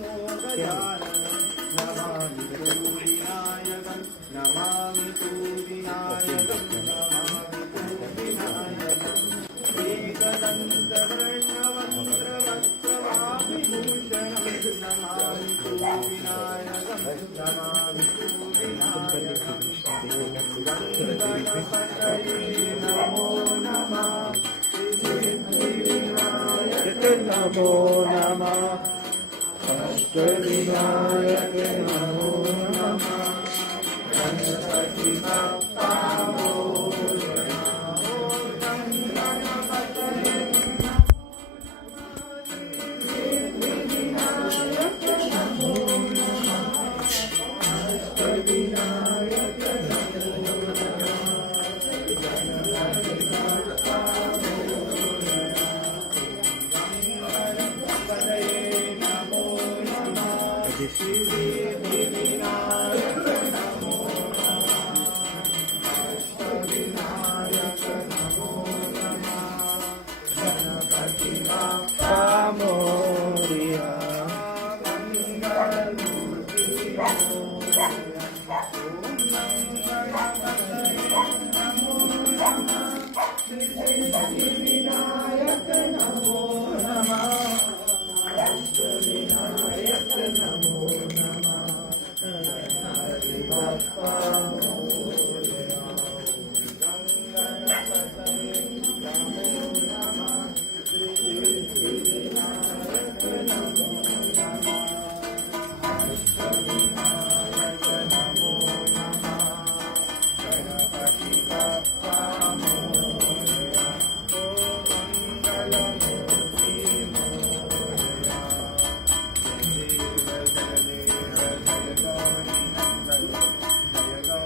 नमो गजानन नमामि तु विनायकं नमामि तु विनायकं नमामि तु विनायकं एकदन्तवर्णवस्त्रवस्त्रवाभिभूषणं नमामि तु विनायकं नमामि तु विनायकं गणपतये नमो नमः नमो नमः अष्टविनायक नमो नमः गणपति बप्पा मोरया ओं गणपतये सिद्धिविनायक नमो नमः अष्टविनायक नमो नमः गणपति बप्पा सिद्धिविनायक नमो नमः अष्टविनायक नमो नमः गणपति बप्पा मोरया मंगलमूर्ति मोरया ओं गणपतये नमो नमः सिद्धिविनायक नमो नमः अष्टविनायक नमो नमः गणपति बप्पा मोरया गणपतये नमो नमः सिद्धिविनायक नमो नमः अष्टविनायक नमो नमः गणपति बप्पा मोरया ओं मंगलमूर्ति मोरया जय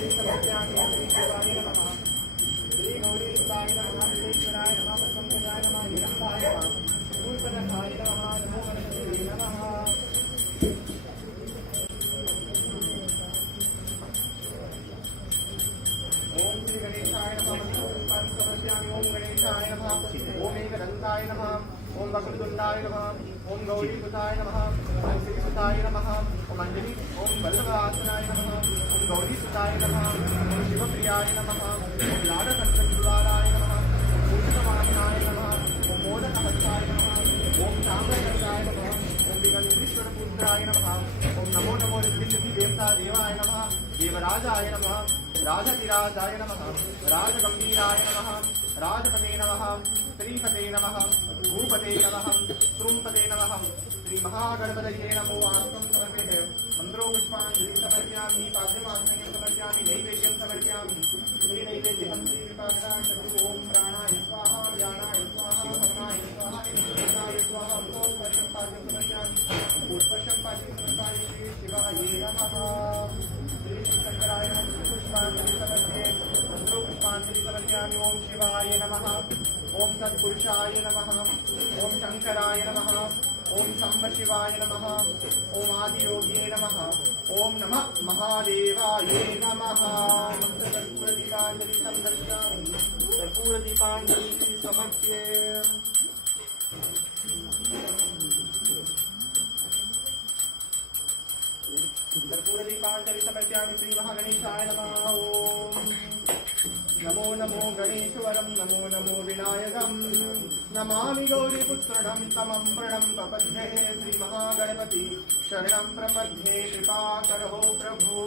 पुष्पांजलि समर्पयामि श्री शिवाय नमः श्री गौरी सुताय नमः श्रीश्वराय नमः पंकजाय नमः निरंताय नमः पूर्वदत्ताय नमः नमो गणपतये नमः ओम श्री गणेशाय नमः पुष्पांजलि समर्पयामि ओम गणेशाय नमः ओम एकदंताय नमः ओम वक्रतुंडाय नमः ओम गौरीसुताय नमः ओम श्रीसुताय नमः ओम अंजलि ओम वल्लभासनाय नमः ओम गौरीसुताय नमः ओम शिवप्रियाय नमः ओम लाडकंठचूडाराय नमः ओम पूषितवाहनाय नमः ओम मोदकहस्ताय नमः ओम चाम्रकर्ताय नमः ओम विघ्नेश्वरपुत्राय नमः ओम नमो नमो ऋद्धिसिद्धिदेवता देवाय नमः देवराजाय नमः राजधिराजाय नमः राजगंभीराय नमः राजपते नमः श्रीपते नमः भूपते नमः श्रुंपते नमः श्री महागणपतये नमो आत्मं समर्पये मंत्रो पुष्पांजलि समर्पयामि पाद्यमात्मने समर्पयामि नैवेद्यं समर्पयामि श्री नैवेद्यं श्री विपाकराय ओम प्राणाय स्वाहा ज्ञानाय स्वाहा समाय स्वाहा इंद्राय स्वाहा ओम वर्षं पाद्यं समर्पयामि पुष्पशं पाद्यं समर्पयामि श्री शिवाय नमः श्री शंकराय नमः पुष्पांजलि समर्पये मंत्रो पुष्पांजलि समर्पयामि ओम शिवाय नमः ओम तत्पुरुषाय नमः ओम शंकराय नमः ओम शंभ शिवाय नमः ओम आदियोगिये नमः ओम नमः महादेवाय नमः कर्पूरदीपांजलि समर्पयामि कर्पूरदीपांजलि समर्प्ये कर्पूरदीपांजलि समर्पयामि श्री महागणेशाय नमः ओम नमो नमो गणेश्वरं नमो नमो विनायकं नमामि गौरीपुत्रं तमं प्रणं प्रपद्ये श्री महागणपति शरणं प्रपद्ये कृपाकरो प्रभु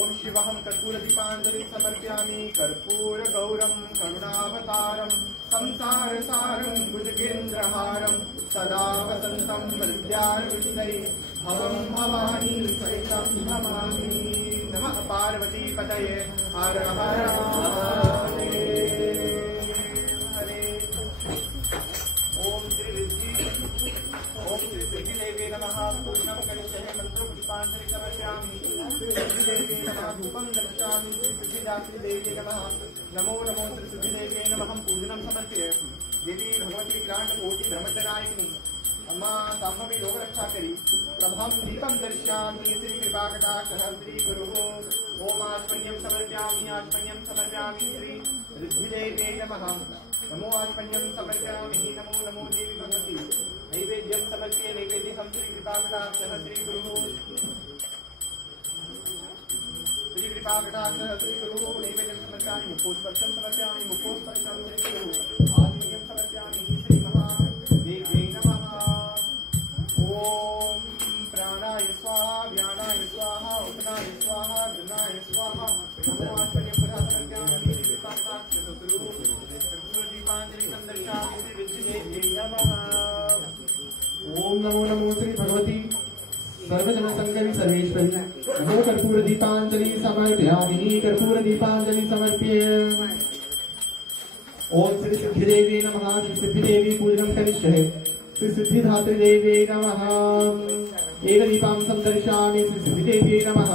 ओम शिवहं कर्पूरदीपांजलि समर्पयामि कर्पूरगौरं करुणावतारं संसारसारं भुजगेन्द्रहारं सदा वसन्तं विद्यार्थिदै भवं भवानी सहितं नमामि नमः पार्वती पतये हर हर हरे ओम श्री सिद्धिदेवी नमः पूर्णं करिष्ये मंत्रो पुष्पांजलि समर्पयामि श्री सिद्धिदेवी नमः धूपं दर्शयामि श्री सिद्धिदात्री नमः नमो नमो श्री सिद्धिदेवी नमः पूजनं समर्पये देवी भगवती ग्रांडकोटि ब्रह्मचरायिनी अम्मा साम्भवी लोक रक्षा करी प्रभम दीपं दर्शयामि श्री कृपाकटाक्षः श्री गुरुः ओम आत्मन्यं समर्पयामि श्री रिद्धिदेवे नमः नमो आत्मन्यं समर्पयामि नमो नमो देवी भगवती नैवेद्यं समर्पये नैवेद्यं श्री कृपाकटाक्षः श्री गुरुः श्री कृपाकटाक्षः श्री गुरुः नैवेद्यं समर्पयामि मुखोस्पर्शं समर्पयामि मुखोस्पर्शं श्री गुरुः आत्मन्यं समर्पयामि श्री महादेव्यै नमः ओम प्राणाय स्वाहा व्यानाय स्वाहा उपनाय स्वाहा गणाय स्वाहा नमो आत्मने प्रसादकर्त्यामि विपाकाक्षः कर्पूरदीपांजलि संदर्शयामि श्री विद्युदेव्यै नमः ओम नमो नमो श्री भगवती सर्वजन संकरी सर्वेश्वरी नमो कर्पूरदीपांजलि समर्पयामि कर्पूरदीपांजलि समर्प्ये ओम श्री सिद्धिदेवी नमः श्री सिद्धिदेवी पूजनं करिष्ये श्री सिद्धिधात्री देवी नमः एकदीपां संदर्शयामि श्री सिद्धिदेवी नमः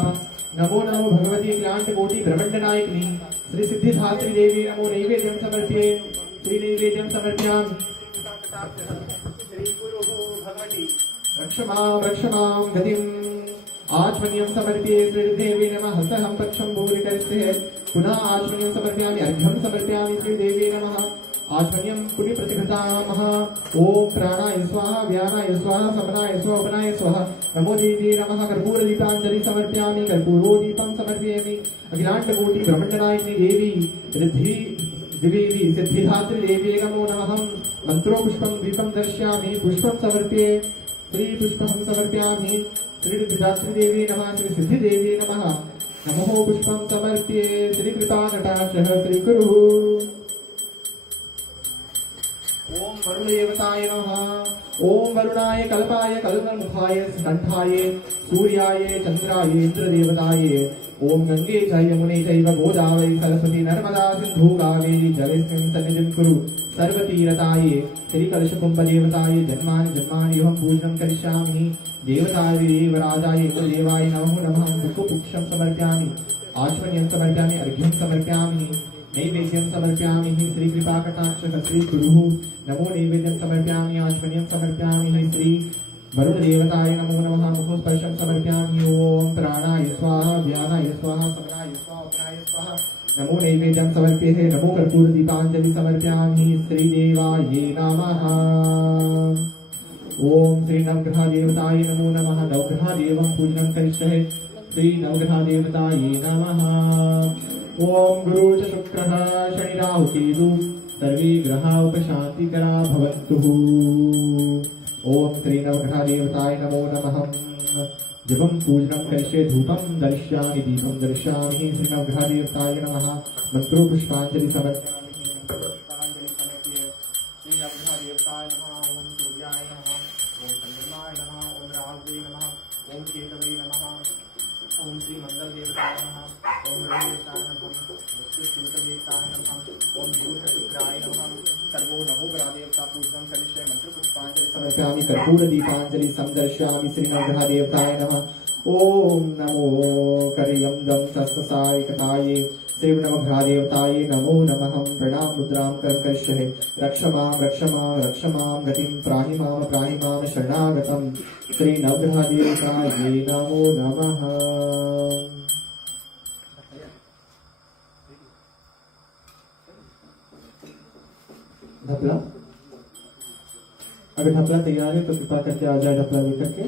नमो नमो भगवती ज्ञानकोटि ब्रह्मण्डनायिनी श्री सिद्धिधात्री देवी नमो नैवेद्यं समर्प्ये श्री नैवेद्यं समर्पयामि श्री गुरुः भगवती रक्षमां गतिम् आचमनीयं समर्प्ये श्री देवी नमः हस्तहं पक्षं भूरिकरिष्ये पुनः आचमनीयं समर्पयामि अर्घ्यं समर्पयामि श्री देवी नमः आचमनीयं पुण्य प्रतिकृतामः ओम प्राणाय स्वाहा व्यानाय स्वाहा समनाय स्वाहा उपनाय स्वाहा नमो देवी नमः कर्पूरदीपांजलि समर्पयामि कर्पूरोदीपं समर्पयामि अखिलाण्डकोटि ब्रह्मण्डनायिनी देवी रिद्धि देवी सिद्धिधात्री देवी नमो नमः मंत्रो पुष्पं दीपं दर्शयामि पुष्पं समर्प्ये श्री पुष्पं समर्पयामि श्री सिद्धिदात्री देवी नमः श्री सिद्धिदेवी नमः नमो पुष्पं समर्प्ये श्री कृपाकटाक्षः श्री गुरुः ओम वरुणदेवताय नमः ओम वरुणाय कल्पाय कल्पमुखाय कंठाय सूर्याय चंद्राय इंद्रदेवताय ओम गंगे च यमुने चैव गोदावरी सरस्वती नर्मदा सिंधु कावेरी जलेस्मिन् सन्निधिं कुरु सर्वतीरताये श्रीकलशकुम्भदेवताये जन्मानि जन्मानि अहं पूजनं करिष्यामि देवताय देवराजाय देवाय नमो नमः मुखपुक्षं समर्पयामि आचमनीयं समर्पयामि अर्घ्यं समर्पयामि नैवेद्यं समर्पयामि श्री कृपाकटाक्ष श्री गुरुः नमो नैवेद्यं समर्पयामि आचमनीयं समर्पयामि श्री वरुण देवताय नमो नमः मुखस्पर्शं समर्पयामि ओम प्राणाय स्वाहा व्यानाय स्वाहा समनाय स्वाहा अपनाय स्वाहा नमो नैवेद्यं समर्प्यते नमो कर्पूर दीपांजलि समर्पयामि श्री देवाय नमः ओम श्री नवग्रह देवताय नमो नमः नवग्रह देवं पूजनं करिष्ये श्री नवग्रह देवताय नमः ओम गुरु च शुक्रः शनि राहु केतु सर्वे ग्रहा उपशान्तिकरा भवन्तु ओम श्री नवग्रह देवताय नमो नमः जपं पूजनं करिष्ये धूपं दर्शयामि दीपं दर्शयामि श्री नवग्रह देवताय नमः मंत्रो पुष्पांजलि समर्पयामि पुष्पांजलि समर्प्य श्री नवग्रह देवताय नमः ओम सूर्याय नमः ओम चंद्रमाय नमः ओम राहुवे नमः ओम केतवे नमः ओम श्री मंगल देवताय नमः ओम रवि देवताय नमः श्री देवताय नमः ओम गुरु शुक्राय नमः सर्वो नमो ग्रह देवता पूजनं करिष्ये मंत्र पुष्पांजलि समर्पयामि कर्पूर दीपांजलि समदर्शयामि श्री नवग्रह देवताय नमः ओम नमो करियंदं सस्सायिकताये श्री नवग्रह देवताये नमो नमः प्रणाम मुद्रां करिष्ये रक्ष मां गतिं प्राहि मां शरणागतं श्री नवग्रह देवताये नमो नमः ढपला अगर ढपला तैयार है तो कृपा करके आ जाए ढपला लेकर के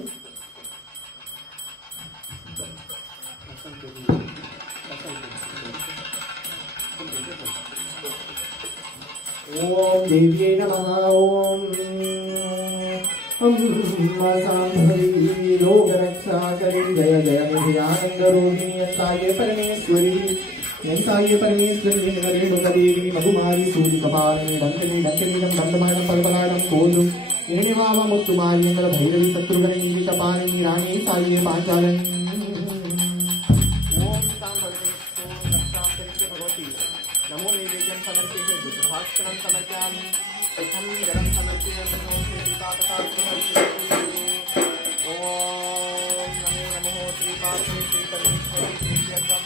ओम देवी नमः ओम सांभवी लोक रक्षा करी जय जय नित्यानंद रूपिणी अंताये परमेश्वरी यंताये परमेश्वरी रेणुकदेवी मधुमारी सूर्य कपालिनी दंडनी दंडनीदं दंडमानं पल्पलाडं कोलु निर्निवाम मुत्तुमार्यंगल भैरवी शत्रुघ्नी कपालिनी रानी साये पांचालं ओम सांभवी ओम रक्षां करिष्ये भगवती नमो नैवेद्यं समर्पये दुर्भाषणं समर्पयामि प्रथम जलं समर्पयामि ओम श्री पिताकटाक्षं ओम नमो नमः श्री पार्वती श्री परमेश्वरी श्री जगदम्ब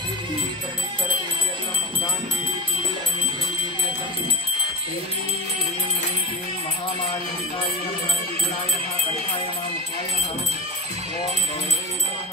श्री देवी परमेश्वर देवी अल्लाह मकान देवी पूरी परमेश्वरी देवी अल्लाह श्री ह्रीं ह्रीं क्लीं महामालिकाय नमः विघ्नाय नमः कंठाय नमः मुखाय नमः ओम गौरी नमः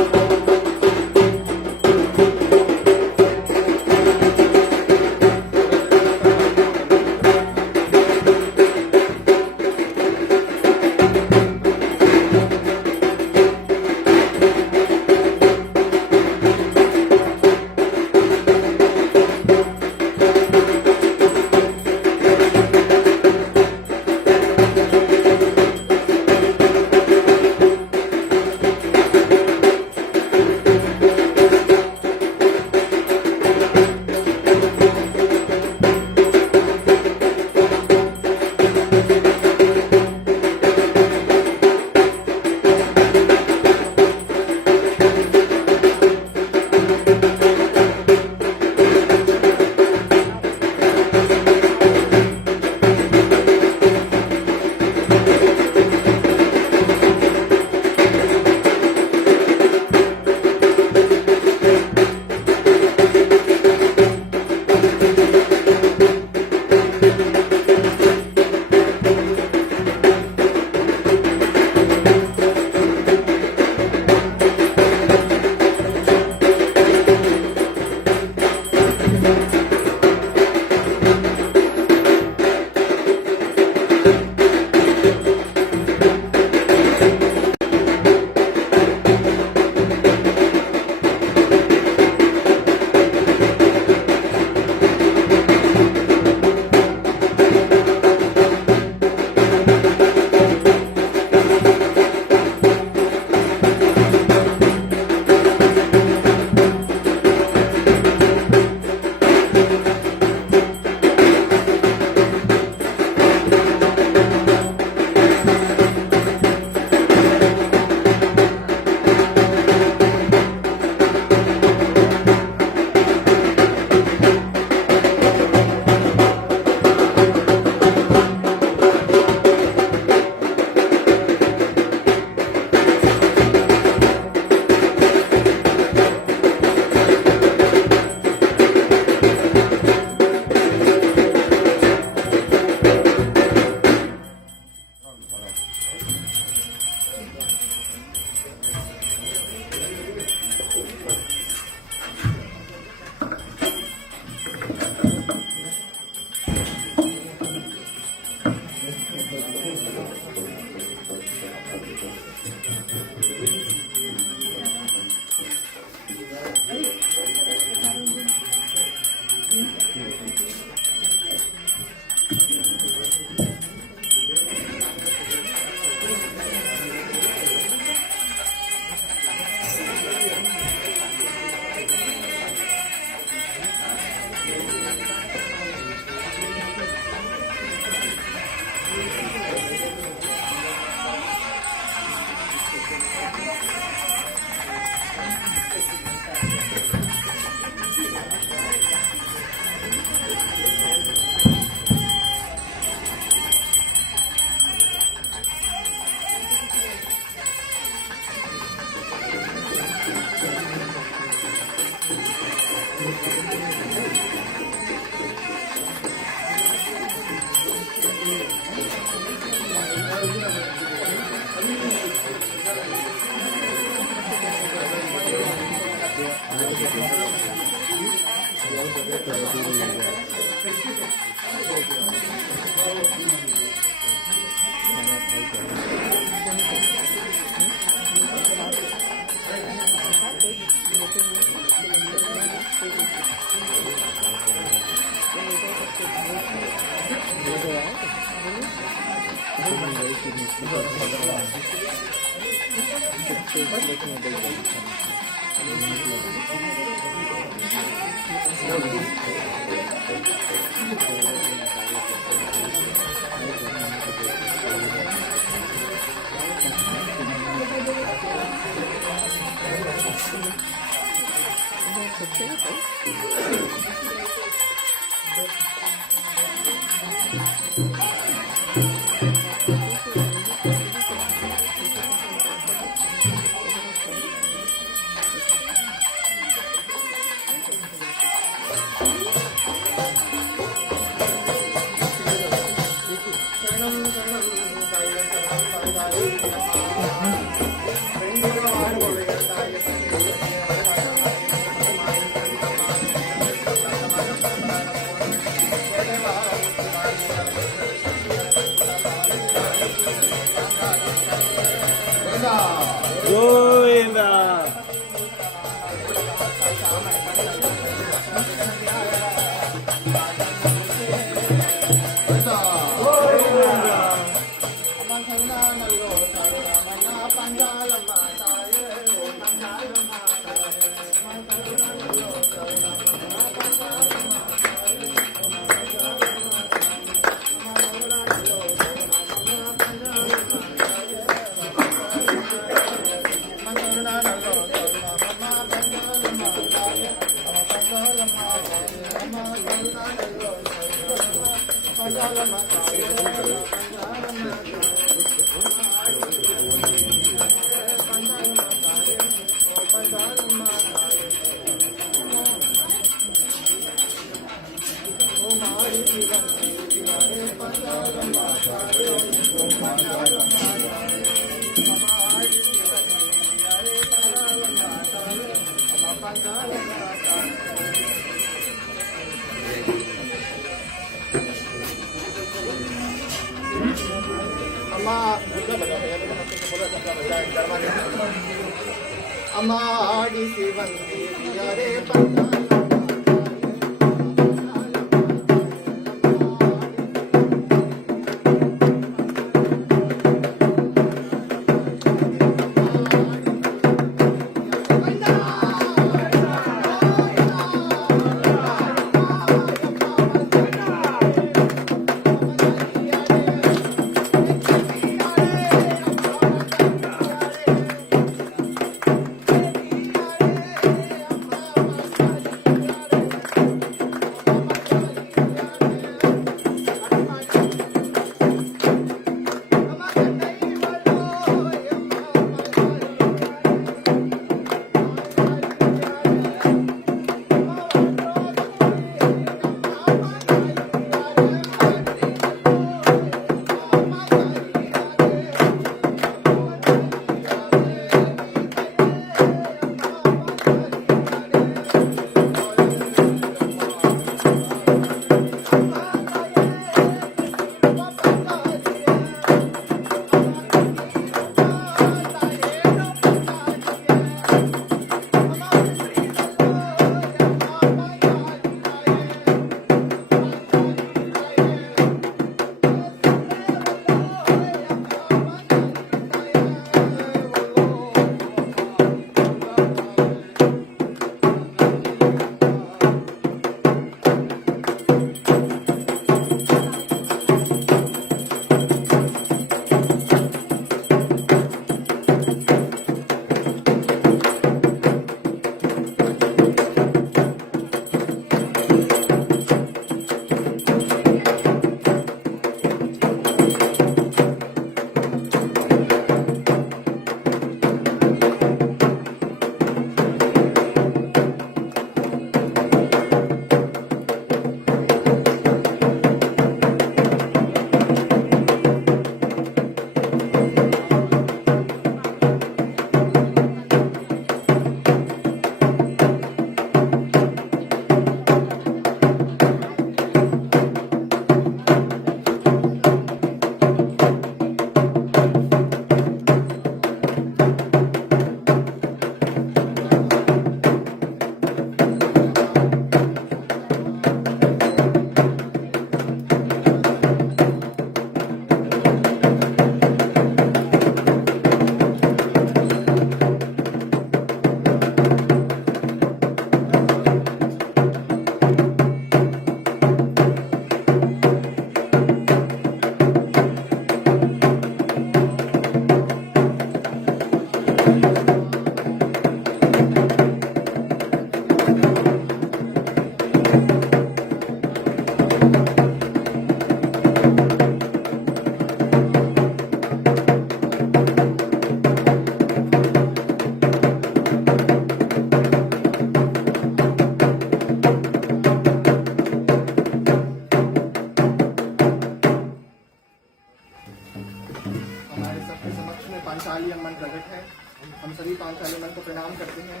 को प्रणाम करते हैं।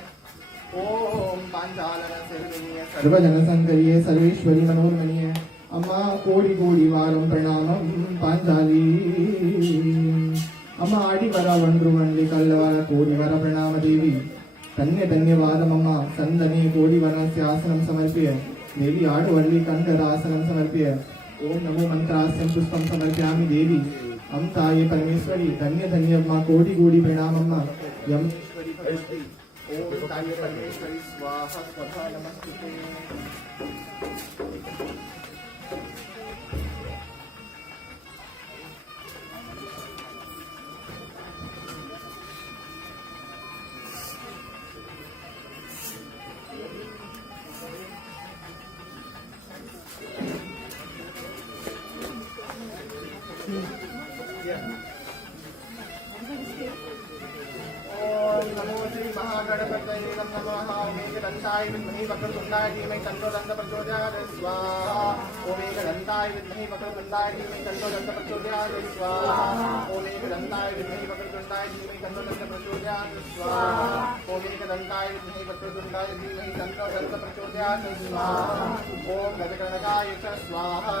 ओम पांचालन सर्वजनीय सर्वजन संकरिये सर्वेश्वरी मनोरमणीय अम्मा कोडि कोडि वारं प्रणामं पांचाली अम्मा आडिवर वंड्रुमंडली कल्लवर कोडिवर प्रणाम देवी धन्य धन्यवादमम्मा संदने कोडिवरस्य आसनं समर्प्य देवी आडवल्ली कंदरासनं समर्प्य ओम नमो मंत्रास्यं पुष्पं समर्पयामि देवी अम ताये परमेश्वरी धन्य धन्य अम्मा कोडि कोडि प्रणामम्मा यम ओम ताये परमेश्वरी स्वाहा स्वधा नमस्ते। नमो श्री महागणपतये नमः। ओम एकदन्ताय विद्महे वक्रतुण्डाय धीमहि तन्नो दन्तः प्रचोदयात् स्वाहा। ओम एकदन्ताय विद्महे वक्रतुण्डाय धीमहि तन्नो दन्तः प्रचोदयात् स्वाहा। ओम एकदन्ताय विद्महे वक्रतुण्डाय धीमहि तन्नो दन्तः प्रचोदयात् स्वाहा। ओम एकदन्ताय विद्महे वक्रतुण्डाय धीमहि तन्नो दन्तः प्रचोदयात् स्वाहा। ओम गजगणकाय च स्वाहा।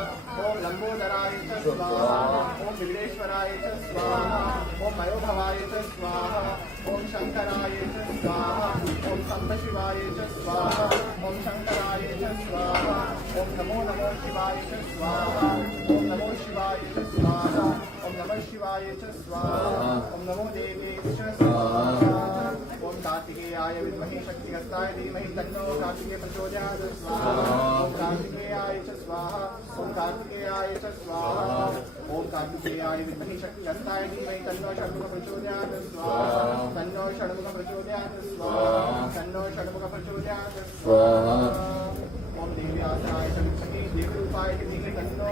ओम लंबोदराय च स्वाहा। ओम विघ्नेश्वराय च स्वाहा। ओम मयोभवाय च स्वाहा। ओम शंकराय च स्वाहा। ओम संबशिवाय च स्वाहा। ओम शंकराय च स्वाहा। ओम नमो नमो शिवाय च स्वाहा। ओम नमो शिवाय च स्वाहा। ओम नमः शिवाय च स्वाहा। ओम नमो देवे च स्वाहा। ओम कार्तिकेयाय विद्महे शक्तिहस्ताय धीमहि तन्नो कार्तिकेय प्रचोदयात् स्वाहा। ओम कार्तिकेयाय च स्वाहा। ओम कार्तिकेयाय च स्वाहा। ओम कार्तिकेयाय विद्महे शक्तिहस्ताय धीमहि तन्नो षण्मुख प्रचोदयात् स्वाहा। तन्नो षण्मुख प्रचोदयात् स्वाहा। तन्नो षण्मुख प्रचोदयात् स्वाहा। ओम देव्यासनाय च विद्महे देवरूपाय धीमहि तन्नो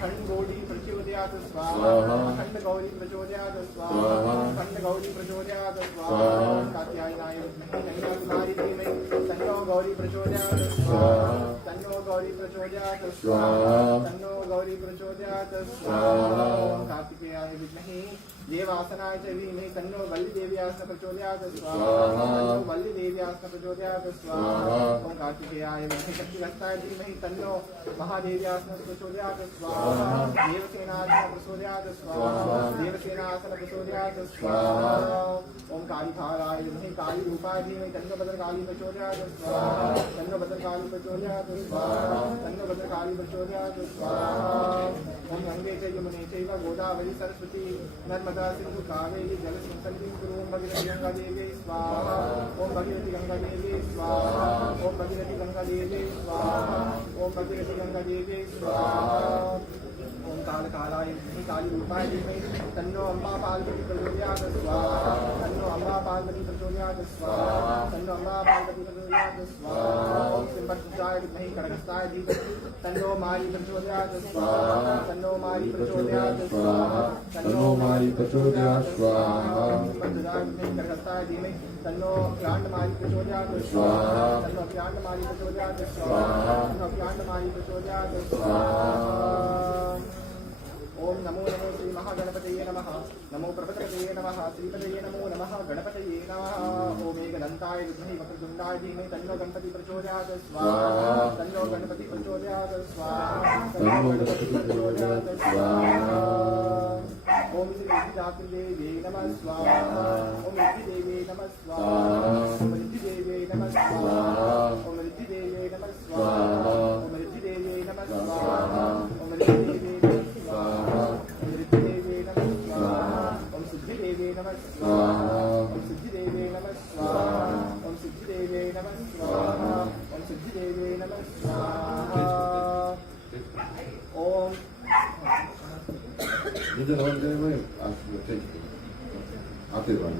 खण्डगौरी प्रचोदयात् स्वाहा। खण्डगौरी प्रचोदयात् स्वाहा। खण्डगौरी प्रचोदयात् स्वाहा। कात्यायनाय विद्महे कन्याकुमारी धीमहि तन्नो गौरी प्रचोदयात् स्वाहा। तन्नो गौरी प्रचोदयात् स्वाहा। तन्नो गौरी प्रचोदयात् स्वाहा। कार्तिकेयाय विद्महे देवासनाय च धीमहि तन्नो वल्ली देव्यासन प्रचोदयात् स्वाहा। तन्नो वल्ली देव्यासन प्रचोदयात् स्वाहा। ओम कार्तिकेयाय विद्महे शक्तिहस्ताय धीमहि तन्नो महादेव्यासन प्रचोदयात् स्वाहा। देवसेनासन प्रचोदयात् स्वाहा। देवसेनासन प्रचोदयात् स्वाहा। ओम कालीभागाय विद्महे काली रूपाय धीमहि तन्नो भद्रकाली प्रचोदयात् स्वाहा। तन्नो भद्रकाली प्रचोदयात् स्वाहा। तन्नो भद्रकाली प्रचोदयात् स्वाहा। ओम गंगे च यमुने चैव गोदावरी सरस्वती नर्मदा सिंधु कावेरी जलसंसन्निधिं कुरु। ओम भगीरथी गंगा देवी स्वाहा। ओम भगीरथी गंगा देवी स्वाहा। ओम भगीरथी गंगा देवी स्वाहा। ओम भगीरथी गंगा देवी स्वाहा। ओम कालकालाय काली रूपाय धीमहि तन्नो अम्बा पार्वती प्रचोदयात् स्वाहा। तन्नो अम्बा पार्वती प्रचोदयात् स्वाहा। तन्नो अम्बा पार्वती प्रचोदयात् स्वाहा। ओम सिंहभद्राय विद्महे खड्गहस्ताय धीमहि तन्नो मारी प्रचोदयात् स्वाहा। तन्नो मारी प्रचोदयात् स्वाहा। तन्नो मारी प्रचोदयात् स्वाहा। सिंहभद्राय विद्महे खड्गहस्ताय धीमहि तन्नो क्रांतमारी प्रचोदयात् स्वाहा। तन्नो क्रांतमारी प्रचोदयात् स्वाहा। तन्नो क्रांतमारी प्रचोदयात् स्वाहा। ओम नमो नमो श्री महागणपतये नमः। नमो प्रपतये नमः। श्रीपतये नमो नमः। गणपतये नमः। ओम एकदन्ताय विद्महे वक्रतुण्डाय धीमहि तन्नो गणपति प्रचोदयात् स्वाहा। तन्नो गणपति प्रचोदयात् स्वाहा। तन्नो गणपति प्रचोदयात् स्वाहा। ओम श्री विद्यादेवे नमः स्वाहा। ओम रिद्धिदेवे नमः स्वाहा। ओम रिद्धिदेवे नमः स्वाहा। ओम रिद्धिदेवे नमः स्वाहा। ओम रिद्धिदेवे नमः स्वाहा। ओम रिद्धिदेवे सिद्धिदेवे नमः स्वाहा। ओम सिद्धिदेवे नमः स्वाहा। ओम सिद्धिदेवे नमः स्वाहा। ओम सिद्धिदेवे नमः स्वाहा। ओम 이제 나온 데는 앞에 봐.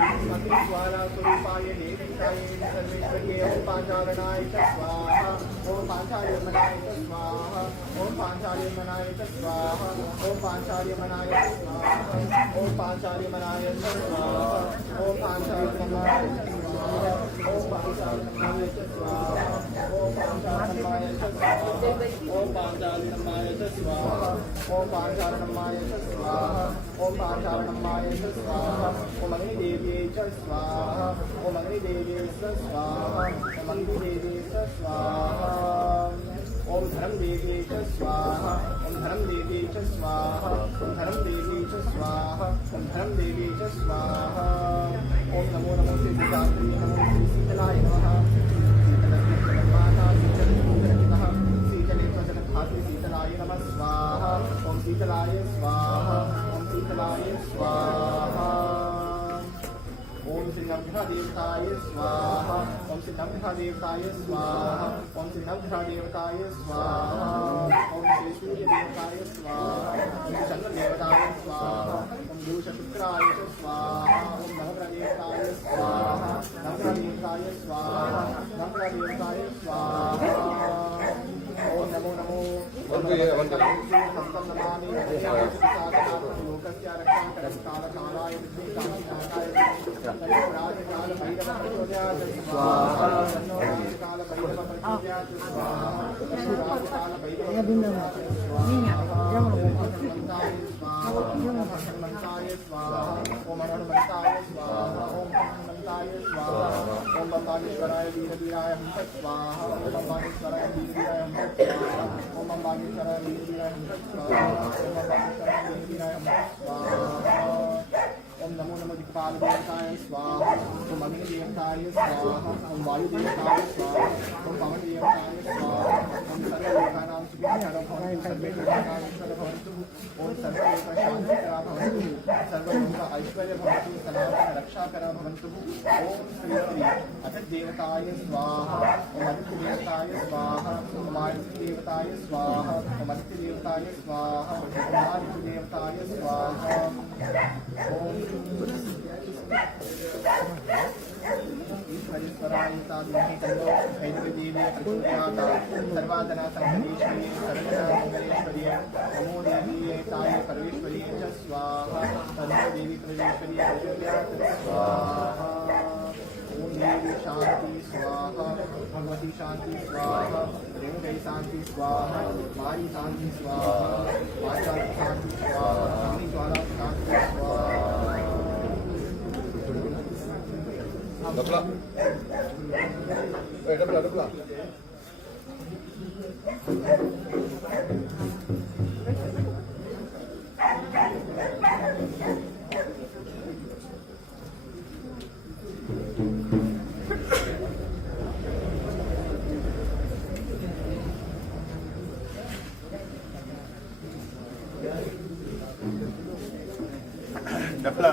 ज्वाला स्वरूपाय देवीताय सर्वेश्वर्ये ओम पांचालनाय च स्वाहा ओम पांचाल्यमनाय च स्वाहा ओम पांचाल्यमनाय च स्वाहा ओम पांचाल्यमनाय च स्वाहा ओम पांचाल्यमनाय च स्वाहा ओम पांचाल्यमनाय च स्वाहा ओम पांचाल्यमनाय च स्वाहा ओम पांचाल्यमनाय च स्वाहा ओम पांचाल्यमनाय च स्वाहा ओम पांचाल्यमनाय च स्वाहा ओम पांचाल्यमनाय च स्वाहा ओम अग्निदेव्यै च स्वाहा ओम अग्निदेव्यै च स्वाहा ओम अग्निदेव्यै च स्वाहा ओम धर्मदेव्यै च स्वाहा ओम धर्मदेव्यै च स्वाहा ओम धर्मदेव्यै च स्वाहा ओम धर्मदेव्यै च स्वाहा ओम नमो नमो सिद्धिदात्री नमो श्री शीतलाय नमः शीतलमाता शीतलपूजनः शीतले स्वजनधात्री शीतलाय नमः स्वाहा ओम शीतलाय स्वाहा ओम शीतलाय स्वाहा ओम श्री नवग्रह देवताय स्वाहा ओम श्री नवग्रह देवताय स्वाहा ओम श्री नवग्रह देवताय स्वाहा ओम श्री सूर्य देवताय स्वाहा ओम चंद्र देवताय स्वाहा ओम गुरु शुक्राय स्वाहा ओम नवग्रह देवताय स्वाहा नवग्रह देवताय स्वाहा नवग्रह देवताय स्वाहा ओम नमो नमो ओम हस्तं नमामि लोकस्य रक्षाकरं कालकालाय कालकालाय राजकाल भैरव प्रचोदयात् स्वाहा राजकाल भैरव प्रचोदयात् स्वाहा राजकाल भैरव हनुमन्ताय स्वाहा ओम हनुमन्ताय स्वाहा ओम हनुमन्ताय स्वाहा ओम बम्बागेश्वराय वीरवीराय हंस स्वाहा ओम बम्बागेश्वराय वीरवीराय हंस स्वाहा ओम बम्बागेश्वराय वीरवीराय हंस स्वाहा ओम बम्बागेश्वराय वीरवीराय हंस स्वाहा ओम नमो नमो दिक्पाल देवताय स्वाहा ओम अग्नि देवताय स्वाहा ओम वायु देवताय स्वाहा ओम पवन देवताय स्वाहा ओम सर्व देवतानां सुखिनः भवन्तु सर्वे देवतानां ईश्वर भवन्तु ओम सर्व देवता शान्तिकरा भवन्तु सर्व देवता ऐश्वर्य भवन्तु सनातन रक्षाकरा भवन्तु ओम श्री श्री अथ देवताय स्वाहा ओम आदित्य देवताय स्वाहा ओम आदित्य देवताय स्वाहा ओम आदित्य देवताय स्वाहा ओम आदित्य देवताय स्वाहा ओम ईश्वरेश्वराय तादृशे तन्नो वैद्यदेवे प्रचोदयात् सर्वादना संहरीश्वरी सर्वदा मंगलेश्वरी नमो देवीये ताये परमेश्वरी च स्वाहा तन्नो देवी परमेश्वरी प्रचोदयात् स्वाहा ओम देवी शांति स्वाहा भगवती शांति स्वाहा रेणुकै शांति स्वाहा मारी शांति स्वाहा वाचा शांति स्वाहा अग्निज्वाला शांति स्वाहा Dapla. Dapla, dapla. Dapla.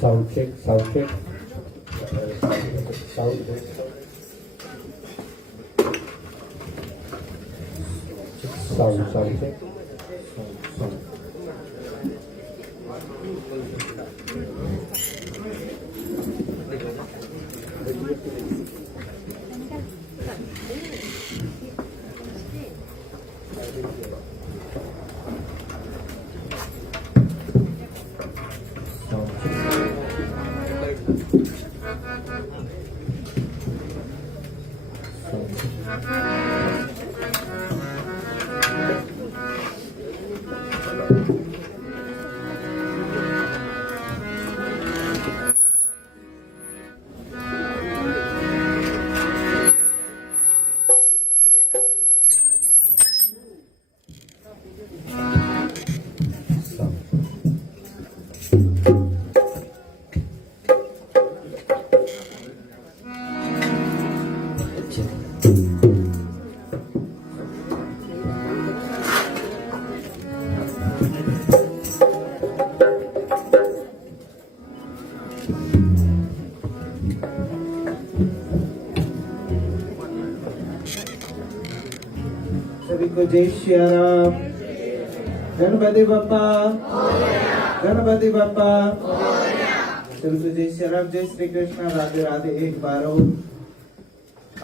Sound check, sound check. Sound check. Sound check. Sound. सभी को जय श्री राम। गणपति बप्पा, गणपति बप्पा। सभी को जय श्री राम, जय श्री कृष्ण, राधे राधे। एक बार और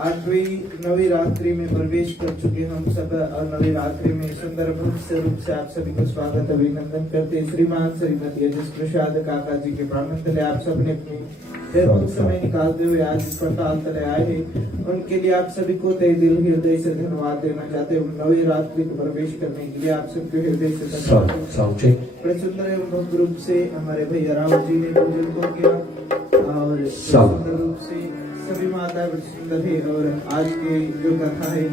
8वीं नवी रात्रि में प्रवेश कर चुके हम सब और नवी रात्रि में सुंदर भव्य रूप से आप सभी को स्वागत अभिनंदन करते। श्रीमान श्रीमती अजित प्रसाद काका जी के प्रांगण तले आप सबने अपनी बहुत समय निकालते हुए आज इस पंडाल तले आए हैं, उनके लिए आप सभी को तहे दिल हृदय से धन्यवाद देना चाहते हैं। नवी रात्रि को प्रवेश करने के लिए आप सबके हृदय से बड़े सुंदर एवं भव्य रूप से हमारे भैया राम जी ने पूजन को किया और सुंदर रूप से सभी माता बड़ी सुंदर है। और आज की जो कथा है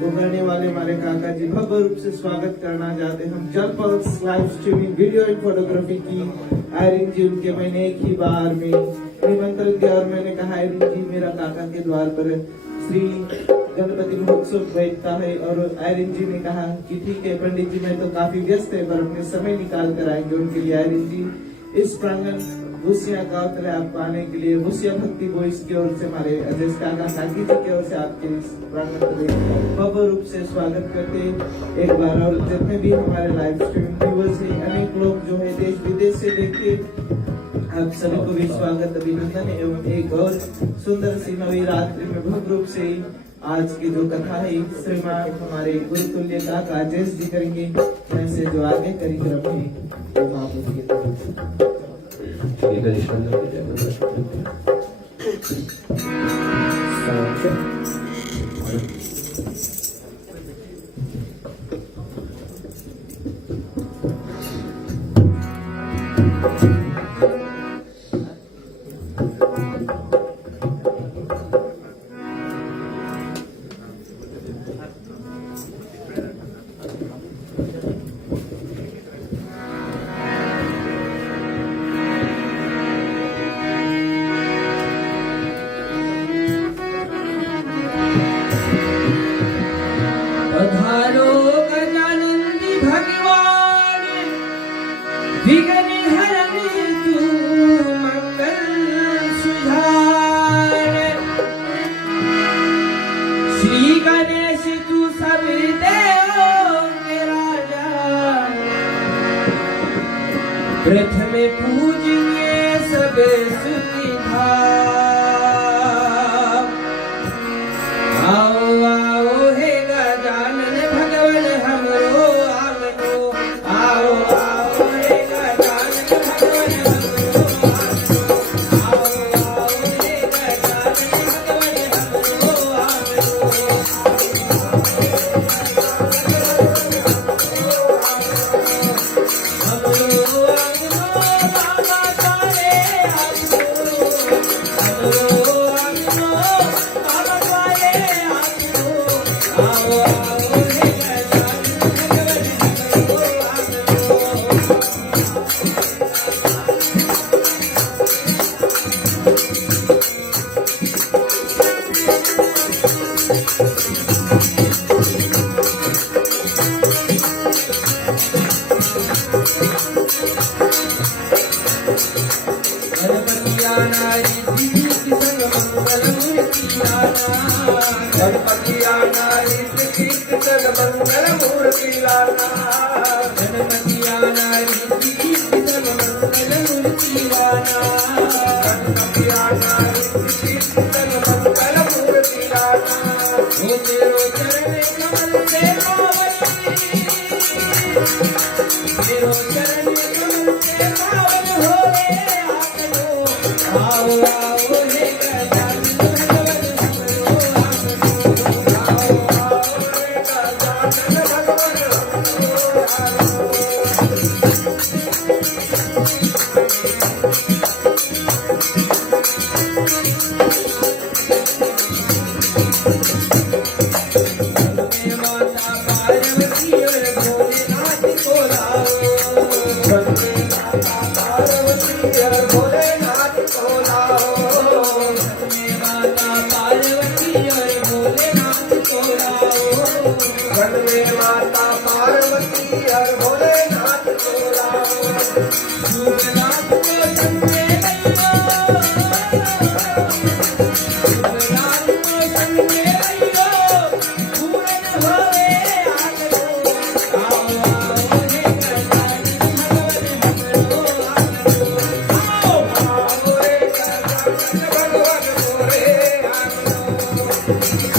वो करने वाले हमारे काका जी भव्य रूप से स्वागत करना चाहते हैं। हम जल pulse live streaming video and photography की आयरन जी उनके मैंने एक ही बार में निमंत्रण दिया और मैंने कहा आयरन जी मेरा काका के द्वार पर श्री गणपति महोत्सव बैठता है और आयरन जी ने कहा कि ठीक है पंडित जी, मैं तो काफी व्यस्त है पर अपने समय निकाल कर आएंगे। उनके लिए आयरन जी इस प्रांगण भूसिया गांव तले आपको आने के लिए भूसिया भक्ति बॉयज की ओर से हमारे अजय काका काकी जी की ओर से आपके इस प्रांगण तले भव्य रूप से स्वागत करते एक बार। और जितने भी हमारे लाइव स्ट्रीमिंग व्यूअर्स हैं, अनेक लोग जो है देश विदेश से देखते, आप सभी को भी स्वागत अभिनंदन एवं एक और सुंदर सी नवी रात्रि में भव्य रूप से आज की जो कथा है श्रीमान हमारे गुरुतुल्य काका जयेश जी करेंगे। ऐसे जो आगे करेंगे अपने महापुरुष की तरफ प्रथम पूजिए सब सुखी धाम। आओ आओ हे गजानन भगवन हमरो आंगनो। आओ आओ हे गजानन भगवन हमरो आंगनो। आओ आओ हे गजानन भगवन हमरो आंगनो। हमरो गणपतियाना रिद्धि संग मंगल मूर्तियाना गणपतियाना रिद्धि संग मंगल मूर्तियाना गणपतियाना रिद्धि संग मंगल मूर्तियाना गणपतियाना रिद्धि संग मंगल मूर्तियाना ओ तेरो चरण कमल से पावन तेरो चरण कमल से पावन होवे आओ आओ हे गजानन भगवान हमरो आओ हे गजानन भगवान माता पार्वती और भोलेनाथ को लाओ पार्वती और भोलेनाथ को लाओ माता पार्वती और भोलेनाथ को लाओ वन में माता पार्वती और भोलेनाथ को लाओ शुभनाथ को संग में लइयो शुभनाथ को संग में लइयो पूरन होवे आगलो आओ आओ हे गजानन भगवान हमरो आओ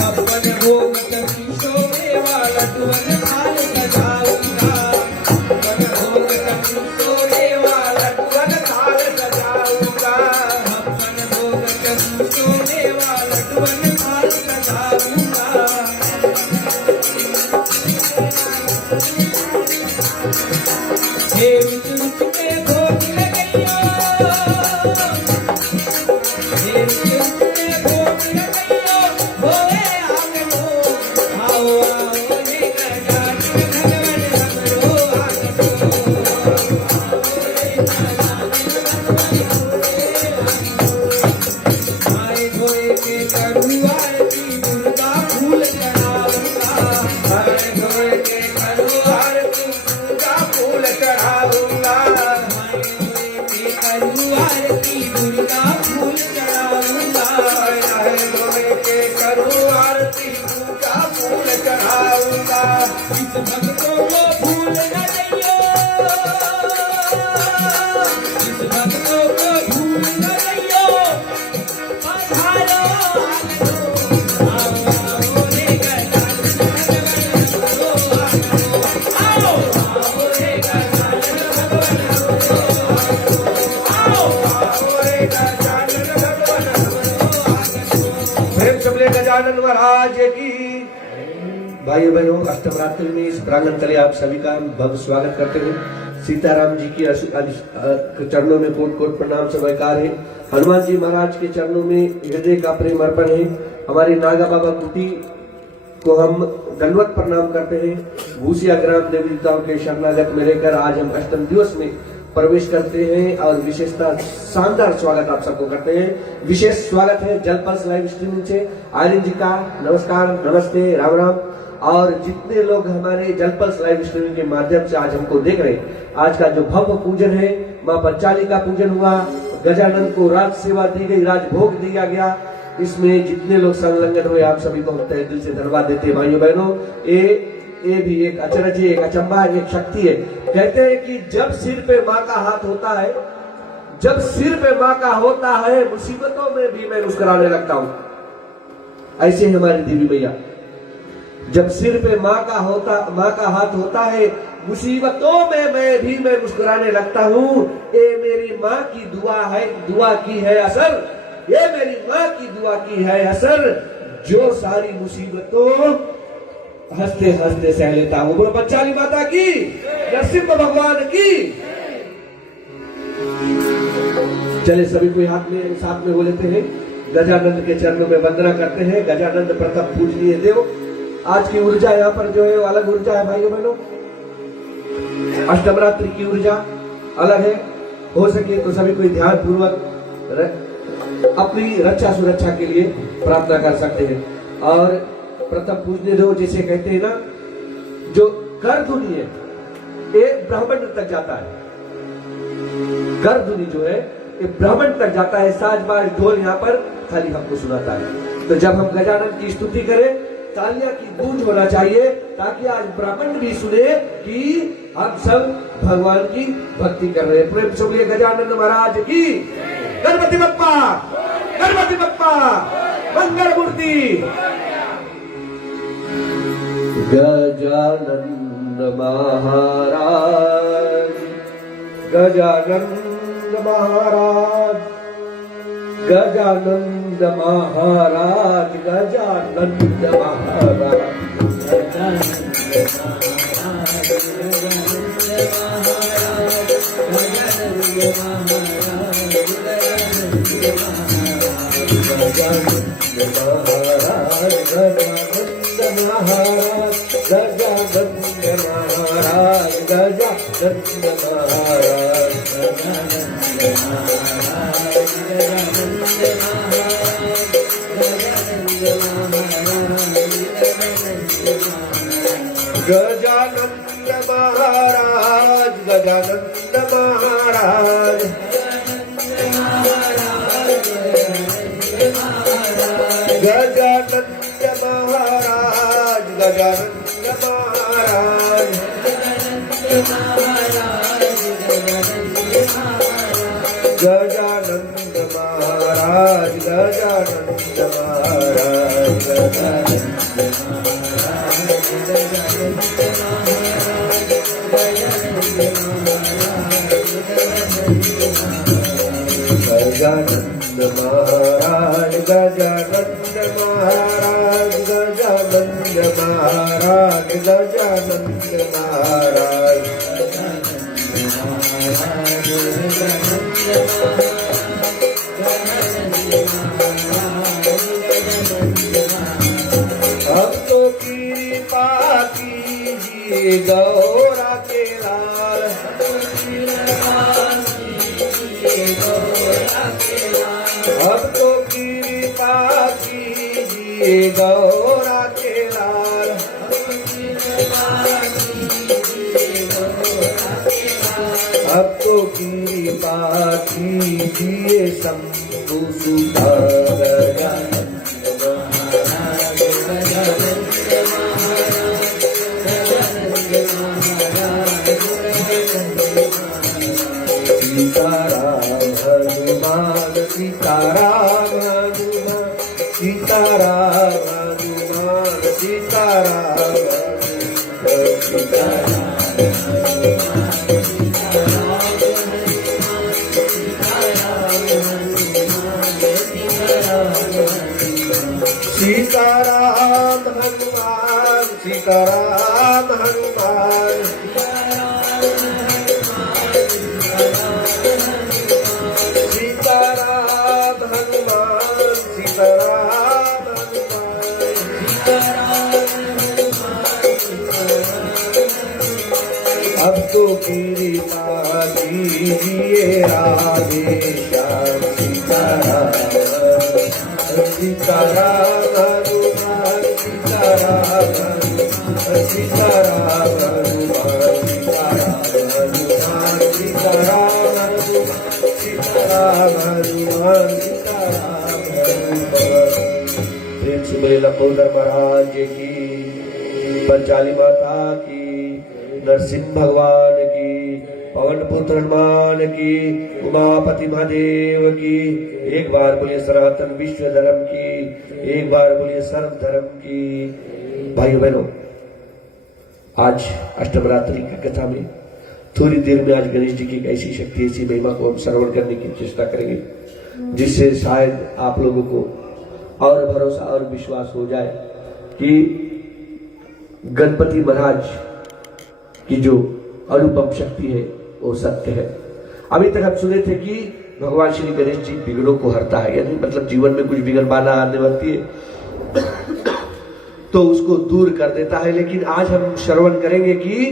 अपन भोग तपीशो मेवा लड्डुअन थाल सजाऊंगा अपन भोग तपीशो मेवा लड्डुअन थाल सजाऊंगा अपन भोग तपीशो मेवा लड्डुअन थाल सजाऊंगा हे विचुत के भोग लगइयो हे विचुत के भोग लगइयो होवे आगलो आओ आओ हे गजानन भगवान हमरो आए धोए के करू आरती दुर्गा फूल चढ़ाऊंगा हर धोए के करू आरती पूजा फूल चढ़ाऊंगा आए धोए के करू आरती दुर्गा फूल चढ़ाऊंगा हर धोए के करू आरती पूजा फूल चढ़ाऊंगा इस भक्तों को भूल न जाइयो इस भक्तों को भूल न जाइयो पधारो आगलो आओ आओ हे गजानन भगवान हमरो आओ आओ हे गजानन भगवान हमरो आओ हे गजानन भगवान प्रेम सबले गजानन महाराज की। भाइयों बहनों, अष्टमरात्रि में इस प्रांगण तले आप सभी का भव्य स्वागत करते हैं। सीताराम जी की चरणों में कोट कोट प्रणाम स्वीकार है। हनुमान जी महाराज के चरणों में हृदय का प्रेम अर्पण है। हमारे नागा बाबा कुटी को हम दंडवत प्रणाम करते हैं। भूसिया ग्राम देवी देवताओं के शरणागत में रहकर आज हम अष्टम दिवस में प्रवेश करते हैं और विशेषता शानदार स्वागत आप सबको करते हैं। विशेष स्वागत है जलपल्स लाइव स्ट्रीमिंग से आर्यन जी का नमस्कार, नमस्ते, राम राम। और जितने लोग हमारे जलपल्स लाइव स्ट्रीमिंग के माध्यम से आज हमको देख रहे हैं, आज का जो भव्य पूजन है, माँ पंचाली का पूजन हुआ, गजानन को राज सेवा दी गई, राजभोग दिया गया, इसमें जितने लोग संलग्न हुए आप सभी को हम तहे दिल से धन्यवाद देते हैं। भाइयों बहनों, ये भी एक अचरज है, एक अचंबा है, एक शक्ति है। कहते हैं कि जब सिर पे माँ का हाथ होता है, जब सिर पे माँ का होता है, मुसीबतों में भी मैं मुस्कुराने लगता हूँ। ऐसे हमारी देवी मैया, जब सिर पे माँ का हाथ होता है, मुसीबतों में मैं मुस्कुराने लगता हूँ। ये मेरी माँ की दुआ है, दुआ की है असर, ये मेरी माँ की दुआ की है असर, जो सारी मुसीबतों हंसते हंसते सह लेता हूँ। बोलो पंचाली माता की, नरसिम्हा भगवान की। चले सभी कोई हाथ में साथ में हो लेते हैं, गजानंद के चरणों में वंदना करते हैं। गजानंद प्रताप पूजनीय देव। आज की ऊर्जा यहाँ पर जो है वो अलग ऊर्जा है भाइयों बहनों। अष्टमरात्रि की ऊर्जा अलग है। हो सके तो सभी कोई ध्यान पूर्वक अपनी रक्षा सुरक्षा के लिए प्रार्थना कर सकते हैं। और प्रथम पूजने दो, जैसे कहते हैं ना, जो कर दुनिया एक ब्राह्मण तक जाता है, गर्दधुनी जो है ये ब्राह्मण तक जाता है। साज बाज ढोल यहाँ पर खाली हमको सुनाता है। तो जब हम गजानन की स्तुति करें तालियां की गूंज होना चाहिए, ताकि आज ब्राह्मण भी सुने कि हम सब भगवान की भक्ति कर रहे हैं। प्रेम से बोलिए गजानन महाराज की। गणपति बप्पा, गणपति बप्पा, मंगल मूर्ति। गजानन महाराज, गजानन महाराज, गजानन महाराज, गजानन महाराज, गजानन महाराज, गजानन महाराज, गजानन महाराज, गजानन महाराज, गजानन महाराज, गजानन महाराज, गजानन महाराज, गजानन महाराज, गजानन महाराज, गजानन महाराज, हम तो कृपा कीजिए गौरा के लाल, अब तो कृपा कीजिए गौरा के लाल, अब तो कृपा कीजिए शंभु सुधार। सीताराम हनुमान, सीताराम हनुमान, सीताराम हनुमान, सीताराम सीताराम हनुमान, सीताराम हनुमान, सीताराम हनुमान, सीताराम हनुमान। अब तो कृपा कीजिए राधे श्याम, सीताराम, सीताराम हनुमान, सीताराम, सीताराम हनुमान, सीताराम हनुमान, सीताराम हनुमान, सीताराम हनुमान। प्रेम से मेरे लंबोदर महाराज की, पंचाली माता की, नरसिंह भगवान की, पवन पुत्र हनुमान की, उमापति महादेव की। एक बार बोलिए सनातन विश्व धर्म की, एक बार बोलिए सर्व धर्म की। भाइयों बहनों, आज अष्टमरात्रि की कथा में थोड़ी देर में आज गणेश जी की एक ऐसी शक्ति, ऐसी महिमा को हम श्रवण करने की चेष्टा करेंगे, जिससे शायद आप लोगों को और भरोसा और विश्वास हो जाए कि गणपति महाराज की जो अनुपम शक्ति है वो सत्य है। अभी तक हम सुने थे कि भगवान श्री गणेश जी विघ्नों को हरता है, यानी मतलब जीवन में कुछ विघ्न बाधा आने लगती है तो उसको दूर कर देता है। लेकिन आज हम श्रवण करेंगे कि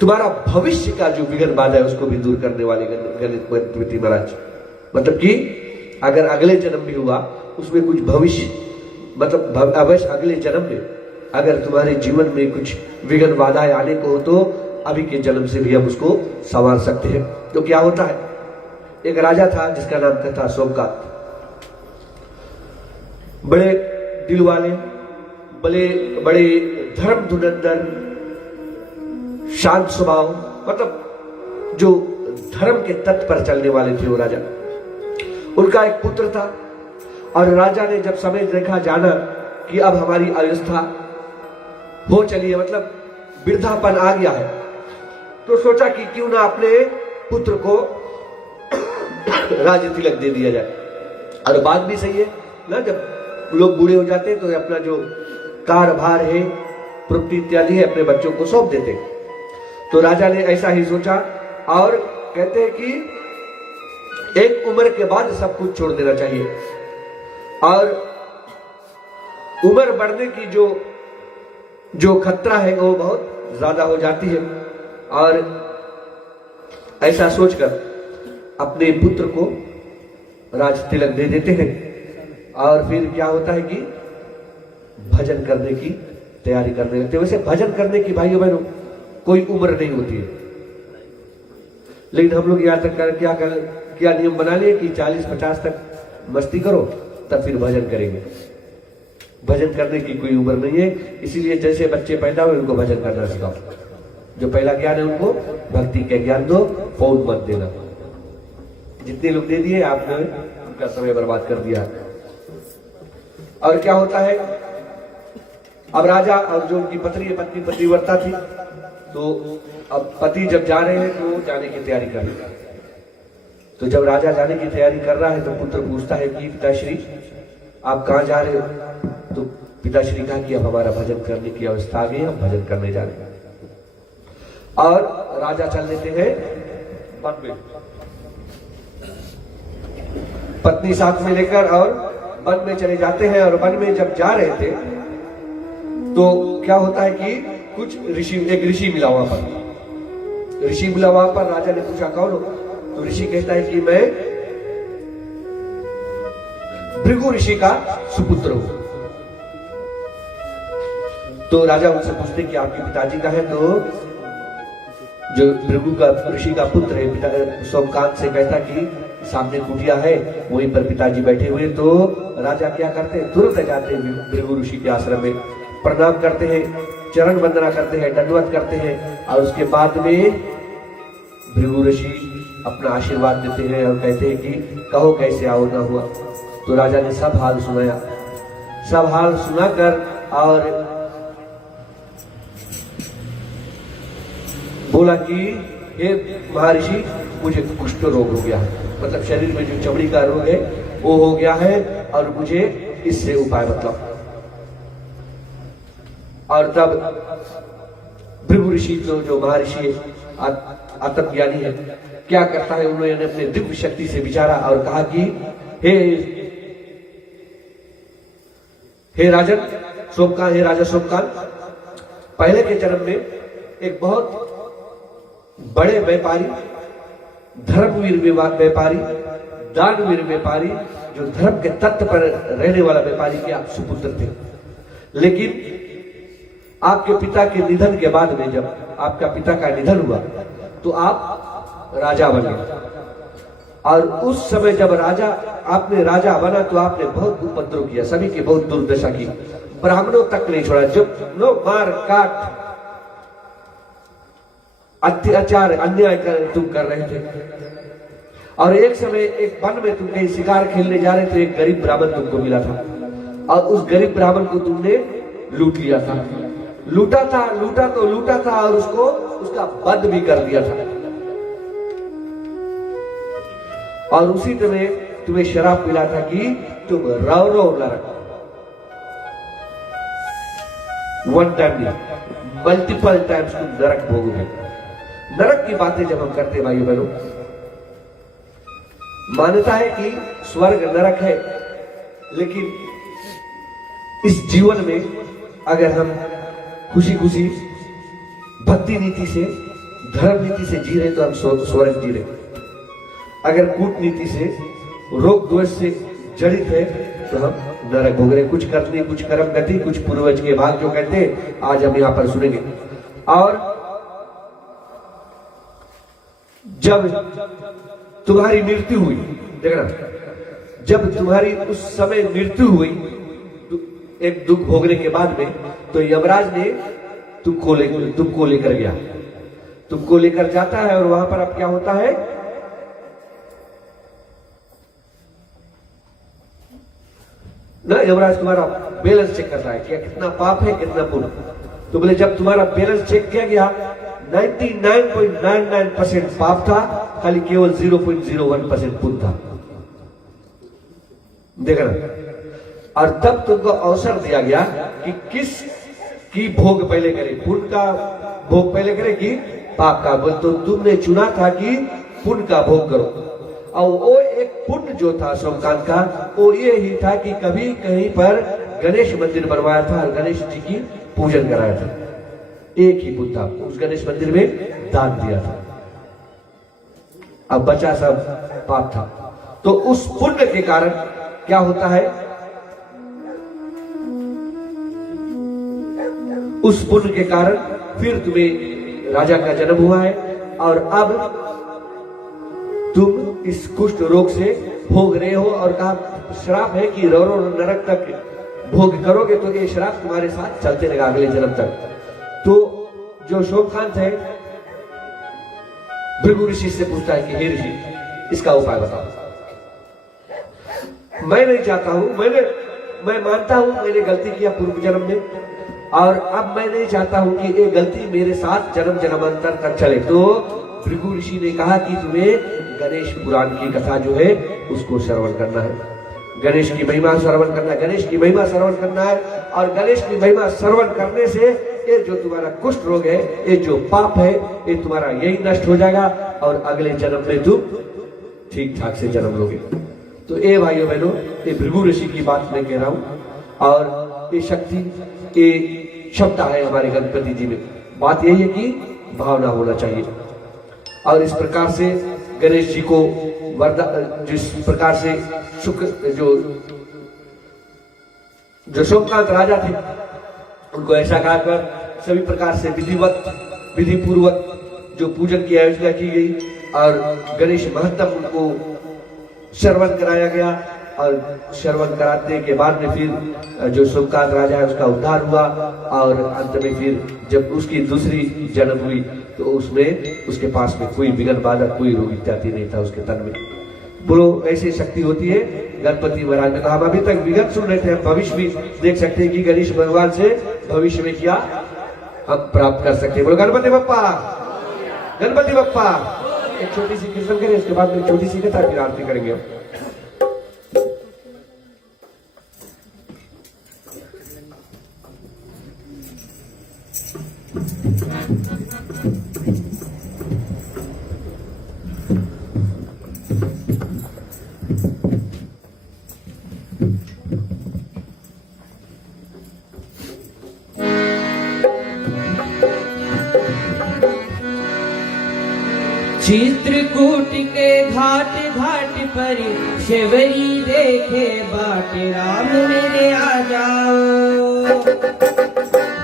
तुम्हारा भविष्य का जो विघ्न बाधा है उसको भी दूर करने वाले गणपति महाराज, मतलब कि अगर अगले जन्म भी हुआ उसमें कुछ भविष्य, मतलब अवश्य अगले जन्म में अगर तुम्हारे जीवन में कुछ विघ्न बाधाएं आने को हो तो अभी के जन्म से भी हम उसको संवार सकते हैं। तो क्या होता है, एक राजा था जिसका नाम था सोमकांत। बड़े दिल वाले, बड़े धर्म धुरंधर, शांत स्वभाव, मतलब जो धर्म के तट पर चलने वाले थे वो राजा। उनका एक पुत्र था और राजा ने जब समय देखा, जाना कि अब हमारी अवस्था हो चली है, मतलब वृद्धापन आ गया है, तो सोचा कि क्यों ना अपने पुत्र को राज्य तिलक दे दिया जाए। और बात भी सही है ना, जब लोग बूढ़े हो जाते हैं तो अपना जो कारभार है, प्रॉपर्टी इत्यादि है, अपने बच्चों को सौंप देते। तो राजा ने ऐसा ही सोचा और कहते हैं कि एक उम्र के बाद सब कुछ छोड़ देना चाहिए। और उम्र बढ़ने की जो खतरा है वो बहुत ज्यादा हो जाती है। और ऐसा सोचकर अपने पुत्र को राज तिलक दे देते हैं। और फिर क्या होता है कि भजन करने की तैयारी करने लगते हैं। वैसे भजन करने की भाइयों बहनों कोई उम्र नहीं होती है, लेकिन हम लोग यहाँ तक क्या नियम बना लिए कि 40-50 तक मस्ती करो तब फिर भजन करेंगे। भजन करने की कोई उम्र नहीं है, इसीलिए जैसे बच्चे पैदा हुए उनको भजन करना सिखाओ। जो पहला ज्ञान है उनको भक्ति का ज्ञान दो, फोन मत देना। जितने लोग दे दिए आपने उनका समय बर्बाद कर दिया। और क्या होता है, अब राजा और जो उनकी पत्नी पतिव्रता थी, तो अब पति जब जा रहे हैं तो जाने की तैयारी कर रहे हैं। तो जब राजा जाने की तैयारी कर रहा है तो पुत्र पूछता है कि पिताश्री आप कहाँ जा रहे हो? तो पिताश्री कहा कि अब हमारा भजन करने की अवस्था आ गई, हम भजन करने जा रहे हैं। और राजा चल देते हैं वन में, पत्नी साथ में लेकर और वन में चले जाते हैं। और वन में जब जा रहे थे तो क्या होता है कि कुछ एक ऋषि मिला वहां पर। ऋषि मिला वहां पर, राजा ने पूछा कौन हो? तो ऋषि कहता है कि मैं भृगु ऋषि का सुपुत्र हूं। तो राजा उनसे पूछते कि आपके पिताजी का है? तो जो भृगु का ऋषि का पुत्र है सोमकांत से कहता कि सामने कुटिया है, वहीं पर पिताजी बैठे हुए। तो राजा क्या करते हैं, तुरंत जाते हैं भृगु ऋषि के आश्रम में, प्रणाम करते हैं, चरण वंदना करते हैं, दंडवत करते हैं। और उसके बाद में भृगु ऋषि अपना आशीर्वाद देते हैं और कहते हैं कि कहो कैसे आओ ना हुआ। तो राजा ने सब हाल सुनाया। सब हाल सुनाकर और बोला कि हे महर्षि मुझे कुष्ठ रोग हो गया है, मतलब शरीर में जो चमड़ी का रोग है वो हो गया है और मुझे इससे उपाय बताओ। और तब भृगु ऋषि जो महर्षि आत्मज्ञानी है, क्या करता है, उन्होंने अपने दिव्य शक्ति से विचारा और कहा कि हे राजन सोमकांत, हे राजा सोमकांत, पहले के जन्म में एक बहुत बड़े व्यापारी, धर्मवीर व्यापारी, दानवीर व्यापारी, जो धर्म के तत्व पर रहने वाला व्यापारी के आप सुपुत्र थे। लेकिन आपके पिता के निधन के बाद में, जब आपका पिता का निधन हुआ तो आप राजा बने। और उस समय जब आपने राजा बना तो आपने बहुत उपद्रव किया, सभी की बहुत दुर्दशा की, ब्राह्मणों तक नहीं छोड़ा, जब नो मार काट अत्याचार अन्याय तुम कर रहे थे। और एक समय एक वन में तुम कहीं शिकार खेलने जा रहे थे, एक गरीब ब्राह्मण तुमको मिला था और उस गरीब ब्राह्मण को तुमने लूट लिया था। लूटा था और उसका वध भी कर दिया था। और उसी समय तुम्हें शराब मिला था कि तुम रव नरक, वन टाइम नहीं मल्टीपल टाइम्स तुम नरक भोगोगे। नरक की बातें जब हम करते भाइयों बहनों, मान्यता है कि स्वर्ग नरक है, लेकिन इस जीवन में अगर हम खुशी खुशी भक्ति नीति से, धर्म नीति से जी रहे तो हम स्वर्ग जी रहे। अगर कूटनीति से, रोग द्वेष से जड़ित है तो हम नरक भोग रहे। कुछ करनी, कुछ कर्म गति, कुछ पूर्वज के भाग, जो कहते हैं आज हम यहाँ पर सुनेंगे। और जब तुम्हारी मृत्यु हुई, देखना, जब तुम्हारी उस समय मृत्यु हुई एक दुख भोगने के बाद में, तो यमराज ने तुमको लेकर गया, तुमको लेकर जाता है और वहां पर अब क्या होता है, ना यमराज तुम्हारा बैलेंस चेक करता है कि कितना पाप है कितना पुण्य। तो बोले जब तुम्हारा बैलेंस चेक किया गया 99.99% पाप था, खाली केवल 0.01% पुण्य था, देखना। और तब तुमको अवसर दिया गया कि किस की भोग पहले करे, पुण्य का भोग पहले करे कि पाप का। बोल तो तुमने चुना था कि पुण्य का भोग करो। और वो एक पुण्य जो था सोमकांत का, वो ये ही था कि कभी कहीं पर गणेश मंदिर बनवाया था और गणेश जी की पूजन कराया था। एक ही पुण्य था, उस गणेश मंदिर में दान दिया था। अब बचा सब पाप था। तो उस पुण्य के कारण क्या होता है, उस पुण्य के कारण फिर तुम्हें राजा का जन्म हुआ है। और अब तुम इस कुष्ठ रोग से भोग रहे हो, और कहा श्राप है कि रो नरक तक भोग करोगे तो ये श्राप तुम्हारे साथ चलते रहेगा अगले जन्म तक। तो जो सोमकांत है भृगु ऋषि से पूछता है कि हे ऋषि, इसका उपाय बताओ। मैं नहीं चाहता हूं, मैं मानता हूं मैंने गलती किया पूर्व जन्म में, और अब मैं नहीं चाहता हूं कि ये गलती मेरे साथ जन्म जन्मांतर तक चले। तो भृगु ऋषि ने कहा कि तुम्हें गणेश पुराण की कथा जो है उसको श्रवण करना है, गणेश की महिमा श्रवण करना है, गणेश की महिमा श्रवण करना है। और गणेश की महिमा श्रवण करने से ये जो तुम्हारा कुष्ठ रोग है, ये जो पाप है, ये तुम्हारा यही नष्ट हो जाएगा और अगले जन्म में तुम ठीक ठाक से जन्म लोगे। तो ये भाइयों बहनों, ये भृगु ऋषि की बात मैं कह रहा हूं, और ये शक्ति, ये क्षमता है हमारे गणपति जी में। बात यही है कि भावना होना चाहिए। और इस प्रकार से गणेश जी को वरदान, जिस प्रकार से शुक्र जो सोमकांत राजा थे, उनको ऐसा कहा कर सभी प्रकार से विधि पूर्वक जो पूजन की आयोजना की गई, और गणेश महत्तम उनको श्रवण कराया गया। और श्रवण कराने के बाद में फिर जो सोमकांत राजा है उसका उद्धार हुआ, और अंत में फिर जब उसकी दूसरी जन्म हुई तो उसमें उसके पास में कोई विघ्न बाधक, कोई रोग इत्यादि नहीं था उसके तन में। बोलो, ऐसी शक्ति होती है गणपति महाराज में। हम अभी तक विगत सुन रहे थे, हम भविष्य भी देख सकते हैं कि गणेश भगवान से भविष्य में क्या हम प्राप्त कर सकते हैं। बोलो गणपति बप्पा, गणपति बप्पा। एक छोटी सी कीर्तन करें, इसके बाद में छोटी सी कथा, फिर आरती करेंगे। चित्रकूट के घाट घाट पर शिवरी देखे बाट, राम मेरे आ जाओ।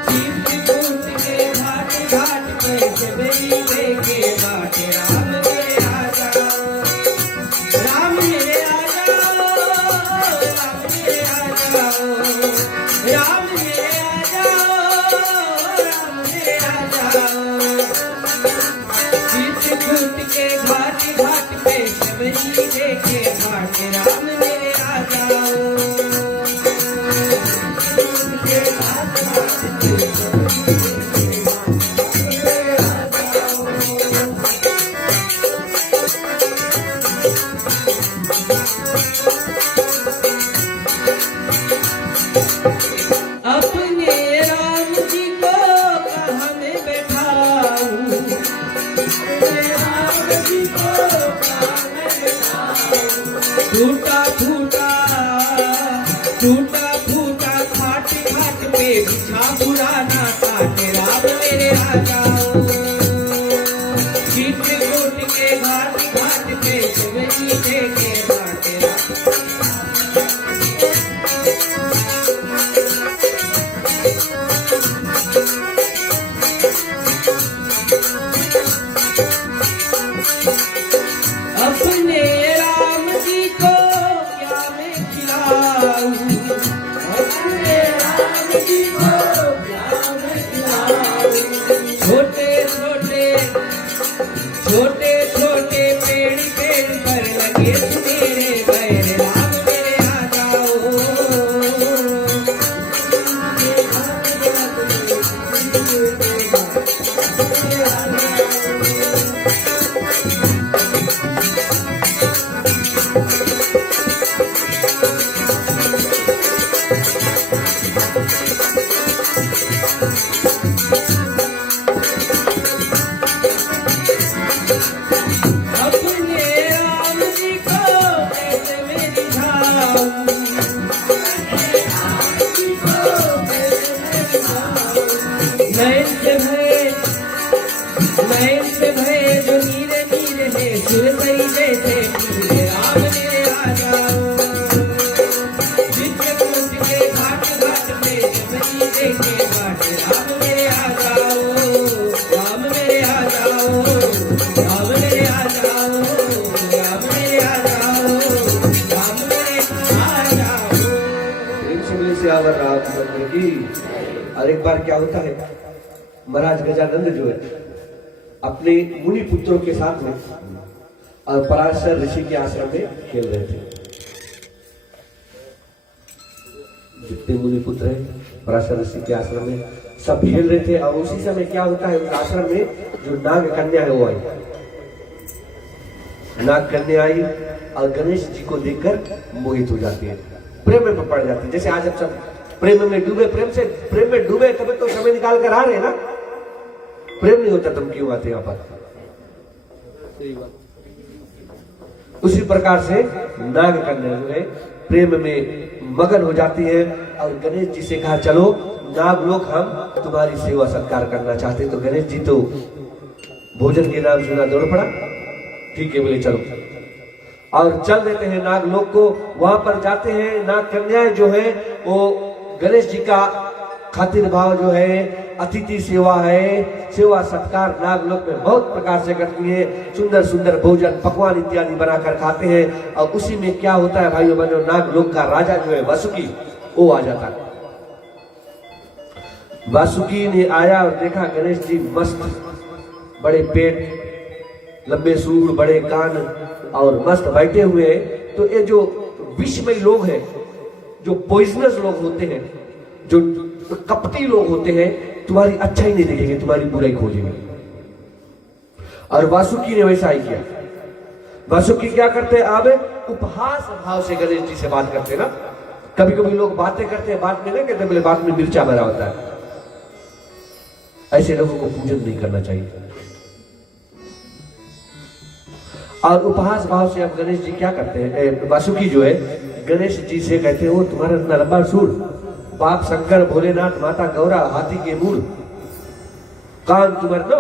चित्रकूट के घाट घाट पर शिवरी देखे बाट, राम मेरे आ जाओ, राम मेरे आ जाओ, राम मेरे आ जाओ, राम मेरे आ जाओ, राम मेरे आ जाओ। चित्रकूट के घाट घाट पे शबरी देखे बाट, राम मेरे आ जाओ। के घाट घाट पे अपने राम जी को कहाँ में बैठाऊं, टूटा फूटा खाट घाट पे बिछा पुराना काट, राम मेरे आ जाओ। चित्रकूट के घाट घाट पे शिवरी देखे बाट, राम अपने राम जी को क्या मैं खिलाऊं, अपने राम जी को क्या मैं खिलाऊं। छोटे छोटे पेड़ पर लगे मेरे बैर, राम मेरे आ जाओ। अपने राम जी को कैसे मैं रिझाऊं, नैन से भय जो नीरे नीरे है, सुर सही जैसे नीरे, राम मेरे आ जाओ। जिसके कुंज के घाट घाट में जमनी देखे बाट, राम मेरे आ जाओ, राम मेरे आ जाओ, राम मेरे आ जाओ, राम मेरे आ जाओ, राम मेरे आ जाओ। प्रेम से बोले सियावर रामचंद्र की। और एक बार क्या होता है, महाराज गजानंद जो है अपने मुनि पुत्रों के साथ में और पराशर ऋषि के आश्रम में खेल रहे थे। जितने मुनि पुत्र हैं पराशर ऋषि के आश्रम में सब खेल रहे थे। और उसी समय क्या होता है, उस आश्रम में जो नाग कन्या है वो आई। नाग कन्या आई और गणेश जी को देखकर मोहित हो जाती है, प्रेम में पड़ जाती है। जैसे आज अब सब प्रेम में डूबे, प्रेम में डूबे तब तो समय निकाल कर आ रहे हैं ना। प्रेम नहीं होता तुम क्यों आते यहाँ पर? उसी प्रकार से नाग कन्या जो है प्रेम में मगन हो जाती है और गणेश जी से कहा चलो नाग लोग हम तुम्हारी सेवा सत्कार करना चाहते। तो गणेश जी तो भोजन के नाम सुना दौड़ पड़ा, ठीक है बोले चलो। और चल देते हैं नाग लोग को, वहां पर जाते हैं। नाग कन्याएं जो है वो गणेश जी का खातिर भाव जो है, अतिथि सेवा है, सेवा सत्कार नाग लोक में बहुत प्रकार से करती है। सुंदर सुंदर भोजन पकवान इत्यादि बनाकर खाते हैं। और उसी में क्या होता है भाइयों बहनों, नाग लोक का राजा जो है वासुकी वो आ जाता है। वासुकी ने आया और देखा गणेश जी मस्त, बड़े पेट, लंबे सूर, बड़े कान और मस्त बैठे हुए हैं। तो ये जो विषमयी लोग हैं, जो पॉइजनस लोग होते हैं, जो कपटी लोग होते हैं, तुम्हारी अच्छाई नहीं देखेंगे, तुम्हारी बुराई खोजेंगे। और वासुकी ने वैसा ही किया। वासुकी क्या करते हैं, अब उपहास भाव से गणेश जी से बात करते हैं ना। कभी कभी लोग बातें करते हैं, बात में नहीं कहते, बोले बात में मिर्चा भरा होता है। ऐसे लोगों को पूजन नहीं करना चाहिए। और उपहास भाव से अब गणेश जी क्या करते हैं, वासुकी जो है गणेश जी से कहते हैं, वो तुम्हारा इतना लंबा सूर, बाप शंकर, भोलेनाथ, माता गौरा, हाथी के मूल, कान तुम्हारे लो।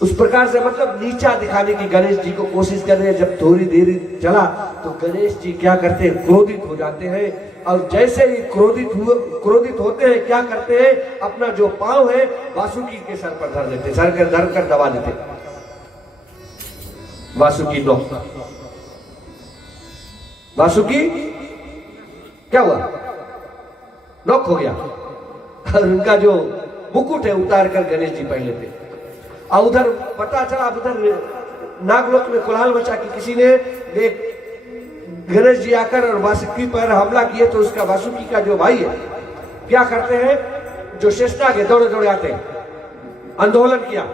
उस प्रकार से मतलब नीचा दिखाने की गणेश जी को कोशिश कर रहे हैं। जब थोड़ी देर चला तो गणेश जी क्या करते हैं, क्रोधित हो जाते हैं। और जैसे ही क्रोधित होते हैं क्या करते हैं, अपना जो पांव है वासुकी के सर पर धर देते, सर कर धर कर दबा देते। वासुकी नॉक, वासुकी क्या हुआ, नॉक हो गया। और उनका जो मुकुट है उतार कर गणेश जी पहन लेते। और उधर पता चला, उधर नागलोक में कोलाहल मचा कि किसी ने गणेश जी आकर और वासुकी पर हमला किए। तो उसका वासुकी का जो भाई है क्या करते हैं, जो शेषनाग है दौड़े दौड़े आते हैं, आंदोलन किया।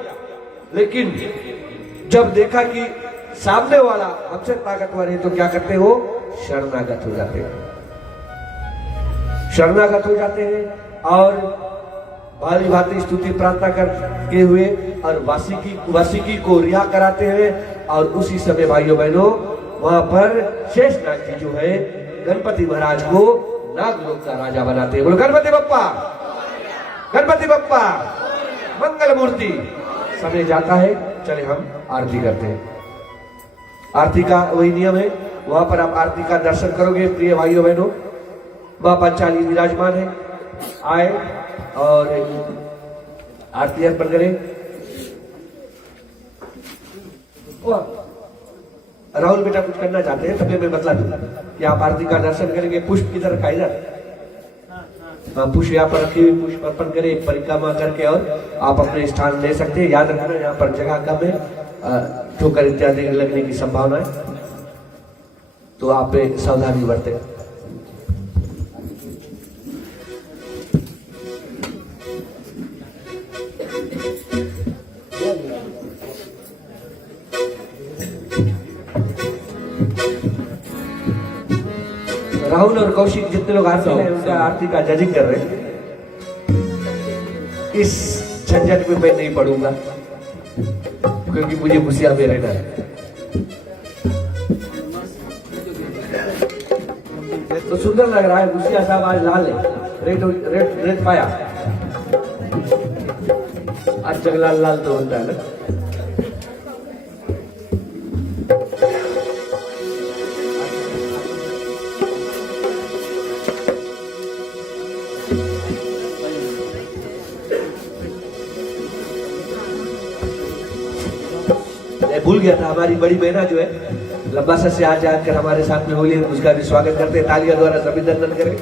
लेकिन जब देखा कि सामने वाला हमसे ताकतवर है तो क्या करते हो, शरणागत हो जाते हैं, शरणागत हो जाते हैं। और भारी भांति स्तुति प्रार्थना करके हुए और वासुकी को रिहा कराते हैं। और उसी समय भाइयों बहनों वहां पर शेषनाग जी जो है गणपति महाराज को नागलोक का राजा बनाते हैं। बोलो गणपति बप्पा, गणपति बप्पा, मंगल मूर्ति। समय जाता है, चले हम आरती करते हैं। आरती का वही नियम है, वहां पर आप आरती का दर्शन करोगे। प्रिय भाइयों बहनों, मां पंचाली विराजमान है, आए और आरती अर्पण करें। राहुल बेटा कुछ करना चाहते हैं तभी मैं बतला दूंगा कि आप आरती का दर्शन करेंगे। पुष्प की तरह खाई ना, हाँ पुष्प यहाँ पर रखी हुई, पुष्प अर्पण करें, एक परिक्रमा करके और आप अपने स्थान ले सकते हैं। याद रखना यहाँ पर जगह कम है, ठोकर इत्यादि लगने की संभावना है, तो आप सावधानी बरतें। राहुल और कौशिक जितने लोग आरती हैं उनका आरती का जजिंग कर रहे हैं। इस झंझट में मैं नहीं पढ़ूंगा क्योंकि मुझे खुशियां में रहना है। तो सुंदर लग रहा है, खुशियां साहब आज लाल है, रेड रेड रेड पाया, आज जगलाल लाल तो होता है ना। भूल गया था, हमारी बड़ी बहना जो है लंबासा से आज आकर हमारे साथ में होली, उसका भी स्वागत करते हैं, तालियां द्वारा सभी अभिनंदन करें।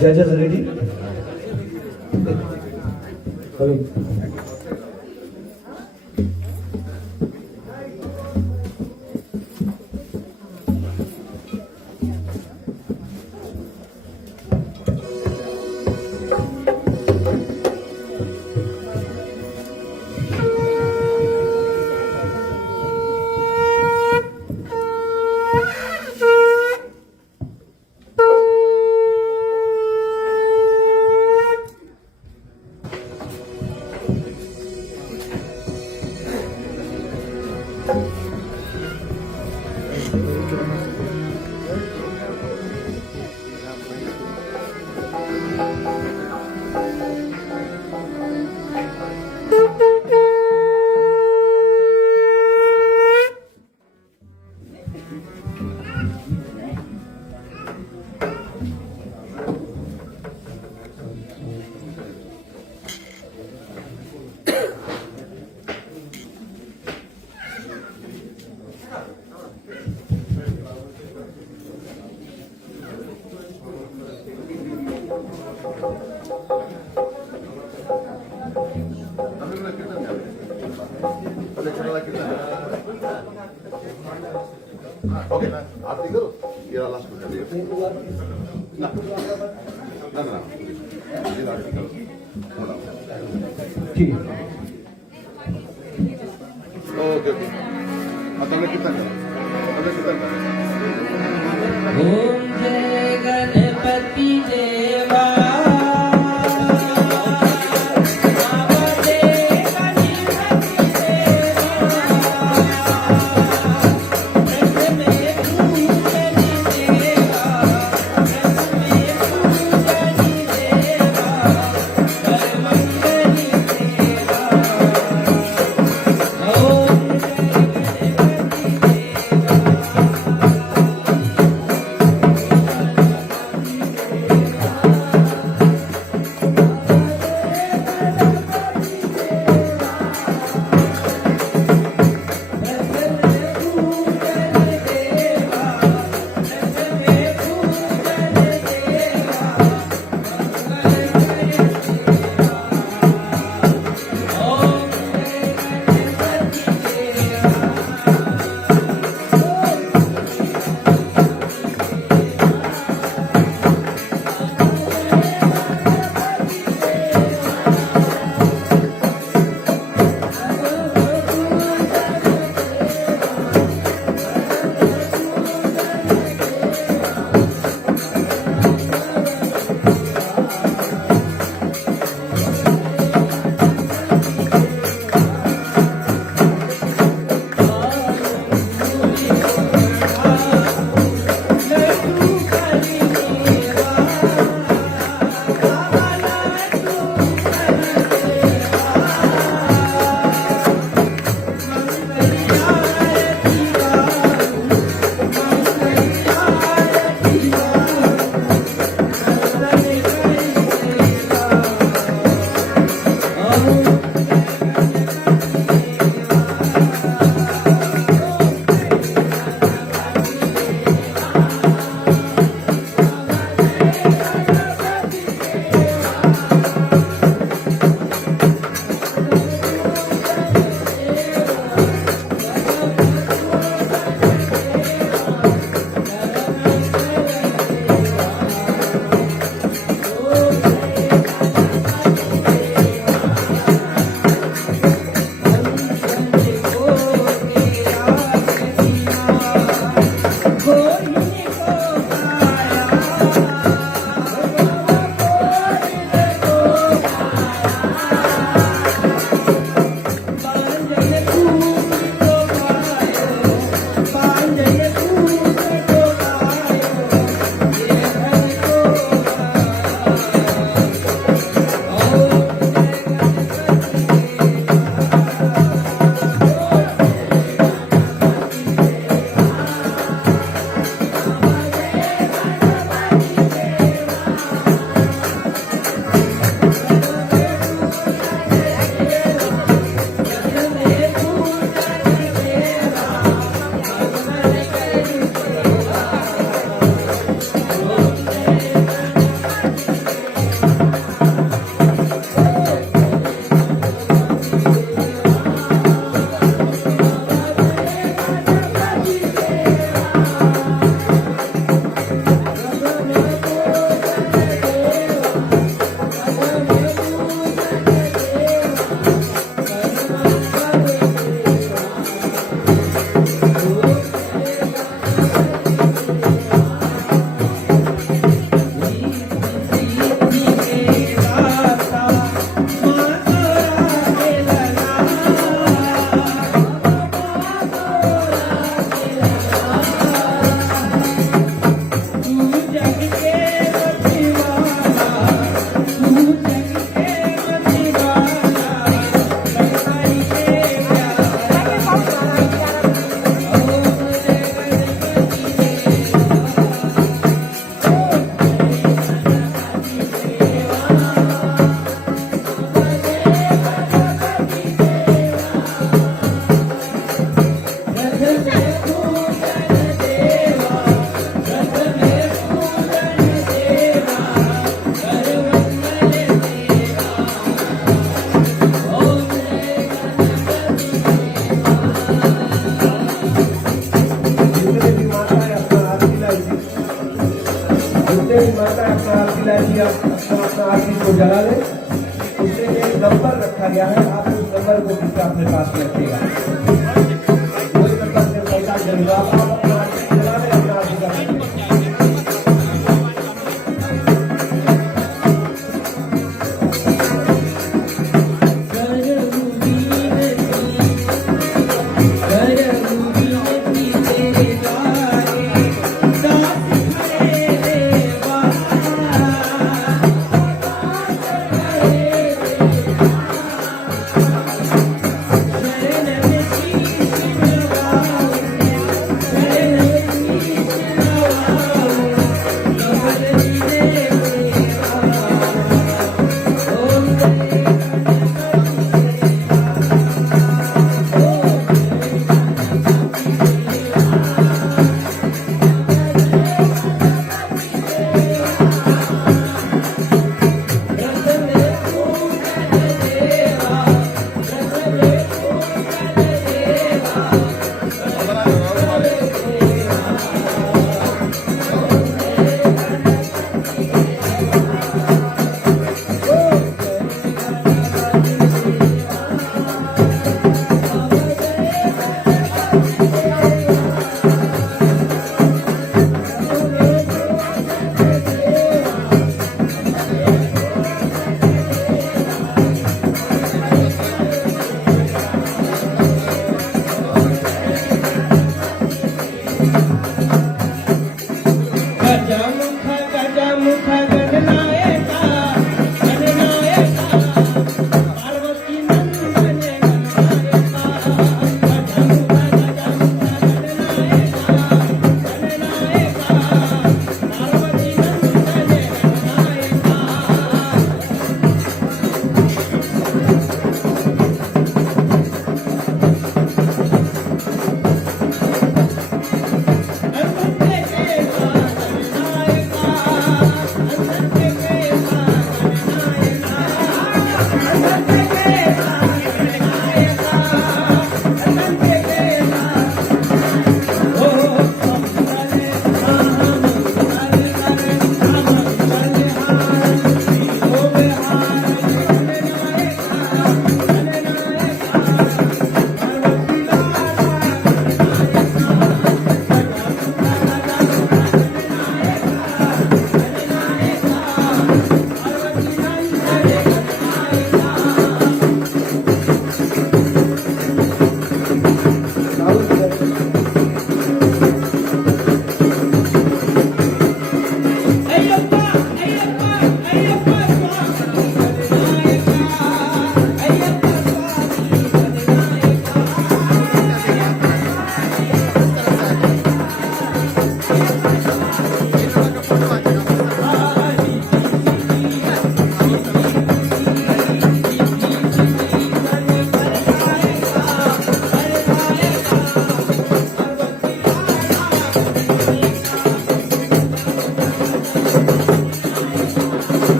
Judges ready? ओके आरती करो, ये लास्ट में कर दिया ना ना ना ये आरती करो ठीक ओके ओके तुमने कितना करा, तुमने कितना करा। ओम जय गणपति देवा जला लें। उसमें एक नंबर रखा गया है, आप उस नंबर को कृपया अपने पास में रखिएगा। कोई नंबर से पैसा जरूर आप अपना जला लें, अपना अधिकार रखें। शरण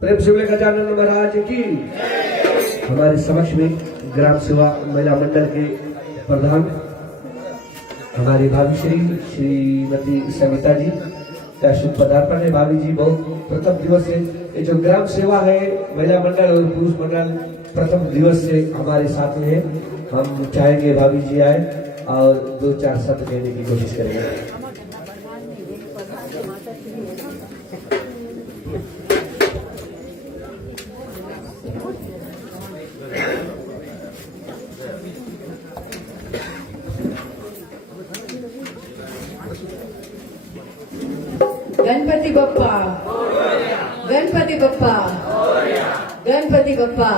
प्रेम शिवले गजानन महाराज की। हमारे समक्ष में ग्राम सेवा महिला मंडल के प्रधान हमारी भाभी श्रीमती सविता जी का शुभ पदार्पण है। भाभी जी बहुत प्रथम दिवस से ये जो ग्राम सेवा है महिला मंडल और पुरुष मंडल प्रथम दिवस से हमारे साथ में है। हम चाहेंगे भाभी जी आए और 2-4 शब्द कहने की कोशिश करेंगे। गणपति बप्पा, गणपति बप्पा, गणपति बप्पा।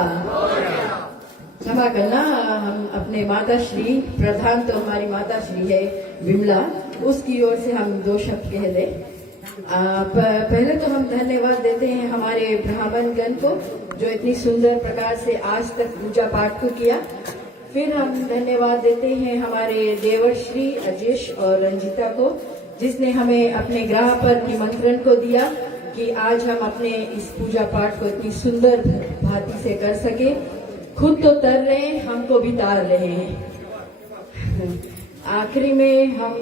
क्षमा करना, हम अपने माता श्री प्रधान तो हमारी माता श्री है विमला, उसकी ओर से हम 2 शब्द कह ले। पहले तो हम धन्यवाद देते हैं हमारे ब्राह्मण गण को जो इतनी सुंदर प्रकार से आज तक पूजा पाठ को किया। फिर हम धन्यवाद देते हैं हमारे देवर श्री अजेश और रंजिता को जिसने हमें अपने ग्रह पर निमंत्रण को दिया कि आज हम अपने इस पूजा पाठ को इतनी सुंदर भांति से कर सके। खुद तो तर रहे हैं, हमको भी तार रहे हैं। आखिरी में हम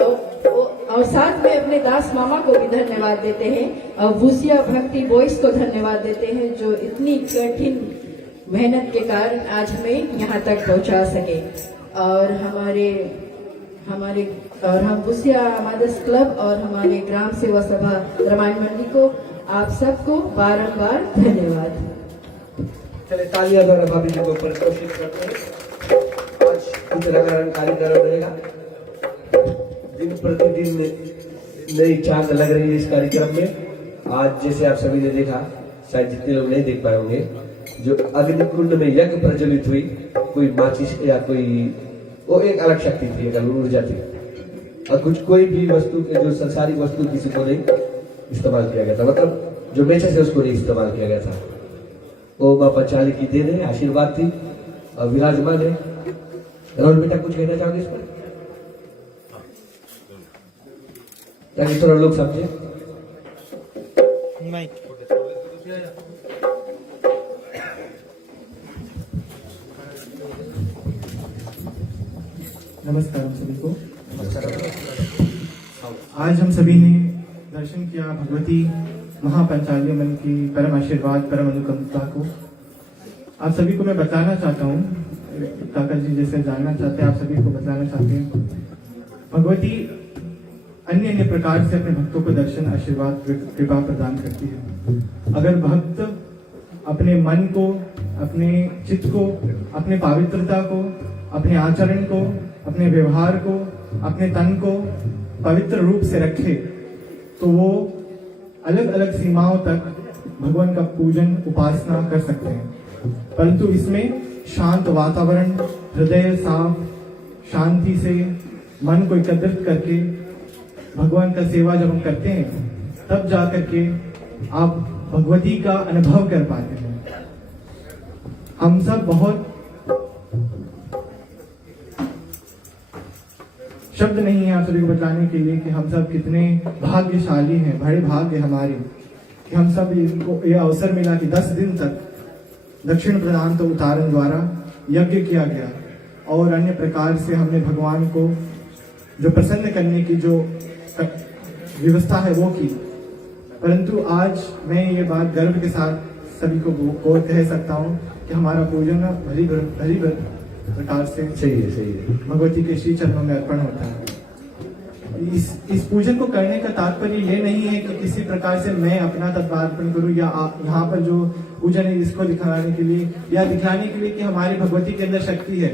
और साथ में अपने दास मामा को भी धन्यवाद देते हैं और भूसिया भक्ति बॉयज को धन्यवाद देते हैं जो इतनी कठिन मेहनत के कारण आज हमें यहाँ तक पहुँचा सके। और हम भूसिया मदर्स क्लब और हमारे ग्राम सेवा सभा रामायण मंडी को आप सबको बारंबार धन्यवाद। चले तालियां द्वारा भाभी जी को प्रशंसित करते हैं। आज कुछ रंगारंग कार्यक्रम रहेगा। दिन प्रतिदिन नई चांद लग रही है इस कार्यक्रम में। आज जैसे आप सभी ने देखा, शायद जितने लोग नहीं देख पाए होंगे, जो अग्निकुंड में यज्ञ प्रज्वलित हुई, कोई माचिस या कोई वो एक अलग शक्ति थी, एक अलग ऊर्जा थी। और कुछ कोई भी वस्तु के जो संसारिक वस्तु किसी को नहीं इस्तेमाल किया गया था, मतलब जो बेचे से उसको नहीं इस्तेमाल किया गया था। वो माँ पंचाली की देन है, आशीर्वाद थी और विराजमान है। राहुल बेटा कुछ कहना चाहोगे इस पर, ताकि थोड़ा लोग समझे? नमस्कार हम सभी को। आज हम सभी ने दर्शन किया भगवती महापंचाली मन की परम आशीर्वाद, परम अनुकंपा को। आप सभी को मैं बताना चाहता हूँ, काका जी जैसे जानना चाहते हैं, आप सभी को बताना चाहते हैं। भगवती अन्य अन्य प्रकार से अपने भक्तों को दर्शन, आशीर्वाद, कृपा प्रदान करती है। अगर भक्त अपने मन को, अपने चित्त को, अपने पवित्रता को, अपने आचरण को, अपने व्यवहार को, अपने तन को पवित्र रूप से रखे तो वो अलग अलग सीमाओं तक भगवान का पूजन, उपासना कर सकते हैं। परंतु इसमें शांत वातावरण, हृदय साफ, शांति से मन को एकत्रित करके भगवान का सेवा जब हम करते हैं तब जाकर के आप भगवती का अनुभव कर पाते हैं। हम सब बहुत शब्द नहीं है आप सभी को बताने के लिए कि हम सब कितने भाग्यशाली हैं, बड़े भाग्य हमारे कि हम सब इनको ये अवसर मिला कि 10 दिन तक दक्षिण प्रदान तो उतारण द्वारा यज्ञ किया गया और अन्य प्रकार से हमने भगवान को जो प्रसन्न करने की जो व्यवस्था है वो की। परंतु आज मैं ये बात गर्व के साथ सभी को कह सकता हूँ कि हमारा पूजन भली प्रकार से सही है भगवती के श्री चरणों में अर्पण होता है। इस पूजन को करने का तात्पर्य ये नहीं है कि किसी प्रकार से मैं अपना तत्वार्पण करूं या यहाँ पर जो पूजन है इसको दिखाने के लिए या दिखाने के लिए कि हमारी भगवती के अंदर शक्ति है।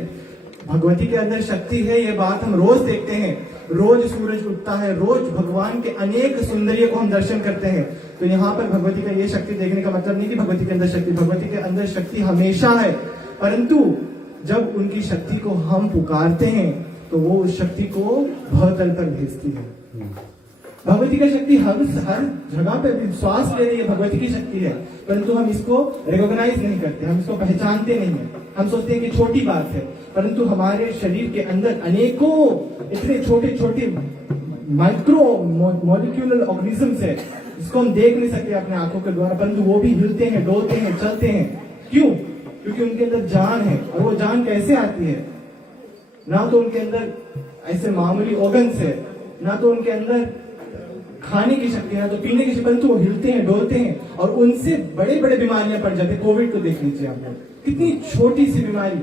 भगवती के अंदर शक्ति है, ये बात हम रोज देखते हैं। रोज सूरज उगता है, रोज भगवान के अनेक सुंदरियों को हम दर्शन करते हैं। तो यहाँ पर भगवती का ये शक्ति देखने का मतलब नहीं कि भगवती के अंदर शक्ति, भगवती के अंदर शक्ति हमेशा है। परंतु जब उनकी शक्ति को हम पुकारते हैं तो वो उस शक्ति को भवतल पर भेजती है। भगवती का शक्ति हर जगह पे विश्वास ले रही है, भगवती की शक्ति है, परंतु हम इसको रिकॉग्नाइज नहीं करते, हम इसको पहचानते नहीं है। हम सोचते हैं कि छोटी बात है, परंतु हमारे शरीर के अंदर अनेकों इतने छोटे छोटे माइक्रो मॉलिक्यूलर ऑर्गेनिजम्स है, इसको हम देख नहीं सकते अपने आंखों के द्वारा, परंतु वो भी हिलते हैं, डोलते हैं, चलते हैं। क्यों? क्योंकि उनके अंदर जान है। और वो जान कैसे आती है? ना तो उनके अंदर ऐसे मामूली ऑर्गन्स है, ना तो उनके अंदर खाने की शक्ति है, ना तो पीने की शक्ति, परंतु वो हिलते हैं, डोलते हैं और उनसे बड़े बड़े बीमारियां पड़ जाती है। कोविड को देख लीजिए आप लोग, कितनी छोटी सी बीमारी,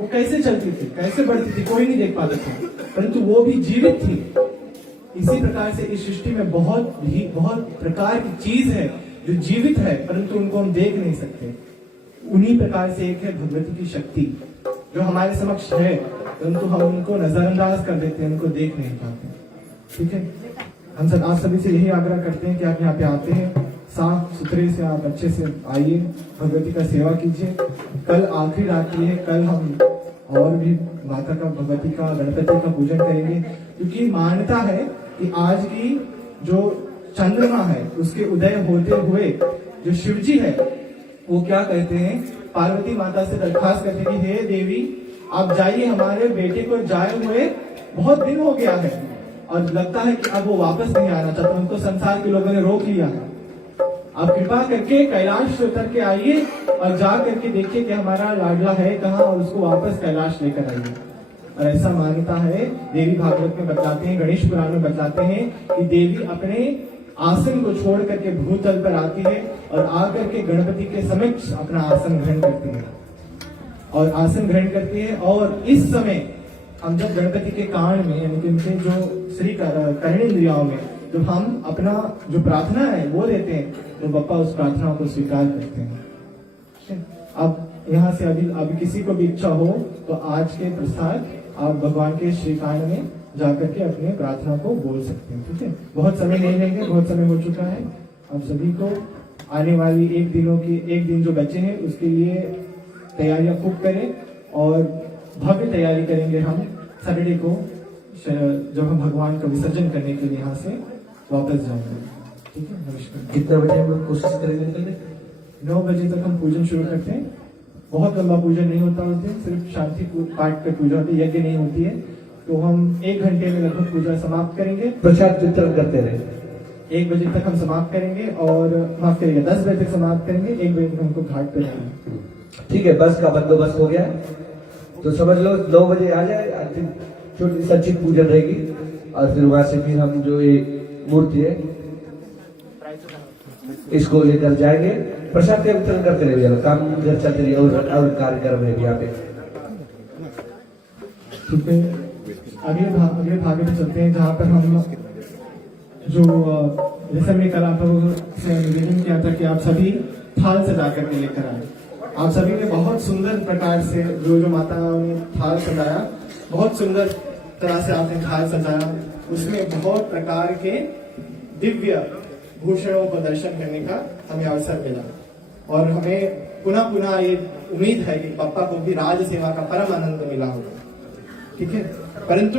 वो कैसे चलती थी, कैसे बढ़ती थी, कोई नहीं देख पाता था, परंतु वो भी जीवित थी। इसी प्रकार से इस सृष्टि में बहुत प्रकार की चीज है जो जीवित है, परंतु उनको हम देख नहीं सकते। उन्हीं प्रकार से एक है भगवती की शक्ति जो हमारे समक्ष है, परंतु हम उनको नजरअंदाज कर देते हैं, उनको देख नहीं पाते। ठीक है, हम सब आप सभी से यही आग्रह करते हैं कि आप यहाँ पे आते हैं, साफ सुथरे से आप अच्छे से आइए, भगवती का सेवा कीजिए। कल आखिरी रात्रि है, कल हम और भी माता का, भगवती का, गणपति का पूजन करेंगे, क्योंकि मान्यता है कि आज की जो चंद्रमा है उसके उदय होते हुए जो शिव जी है वो क्या कहते हैं, पार्वती माता से दरखास्त करते हैं कि हे देवी आप जाइए, हमारे बेटे को जाए हुए बहुत दिन हो गया है और लगता है कि अब वो वापस नहीं आना चाहता, उनको संसार के लोगों ने रोक लिया है। आप कृपा करके कैलाश से उतर के आइए और जा करके देखिए कि हमारा लाडला है कहाँ और उसको वापस कैलाश लेकर आइए। और ऐसा मान्यता है, देवी भागवत में बतलाते हैं, गणेश पुराण में बतलाते हैं कि देवी अपने आसन को छोड़ करके भूतल पर आती है और आकर के गणपति के समक्ष अपना आसन ग्रहण करती है और आसन ग्रहण करती है। और इस समय हम जब गणपति के कान में यानी कि उनके जो श्री कर्णेंद्रियों में जब हम अपना जो प्रार्थना है वो देते हैं तो बप्पा उस प्रार्थना को स्वीकार करते हैं। अब यहाँ से अभी किसी को भी इच्छा हो तो आज के प्रसाद आप भगवान के श्री कान में जाकर के अपने प्रार्थना को बोल सकते हैं। ठीक है, बहुत समय नहीं लेंगे, बहुत समय हो चुका है। आप सभी को आने वाली एक दिन जो बचे हैं उसके लिए तैयारियां खूब करें और भव्य तैयारी करेंगे हम सैटरडे को जब हम भगवान का विसर्जन करने के लिए यहाँ से वापस जाएंगे। ठीक है, नमस्कार। कितना बजे हम लोग कोशिश करेंगे निकलने? 9 बजे तक हम पूजन शुरू करते हैं। बहुत लंबा पूजन नहीं होता उस दिन, सिर्फ शांति पाठ पर पूजा होती है, यज्ञ नहीं होती है। तो हम 1 घंटे में लगभग पूजा समाप्त करेंगे। प्रसाद वितरण करते रहे। 1 बजे तक हम समाप्त करेंगे और माफ करिएगा 10 बजे तक समाप्त करेंगे। 1 बजे तक हमको घाट पे जाना है। ठीक है, बस का बंदोबस्त हो गया है। तो समझ लो 9 बजे आ जाए, अंतिम छोटी संचित पूजन रहेगी और फिर वहां से फिर हम जो ये मूर्ति है इसको लेकर जाएंगे। प्रसाद का वितरण करते रहिए, काम इधर चलते रहिए और कार्यक्रम है यहाँ पे। ठीक है, अगले भाग में चलते हैं जहाँ पर हम जो जैसे हमने कल आप लोगों से निवेदन किया था कि आप सभी थाल सजा करके लेकर आए। आप सभी ने बहुत सुंदर प्रकार से जो माताओं ने थाल सजाया, बहुत सुंदर तरह से आपने थाल सजाया। उसमें बहुत प्रकार के दिव्य भूषणों को दर्शन करने का हमें अवसर मिला और हमें पुनः पुनः ये उम्मीद है कि पप्पा को भी राज सेवा का परम आनंद मिला होगा। ठीक है, परंतु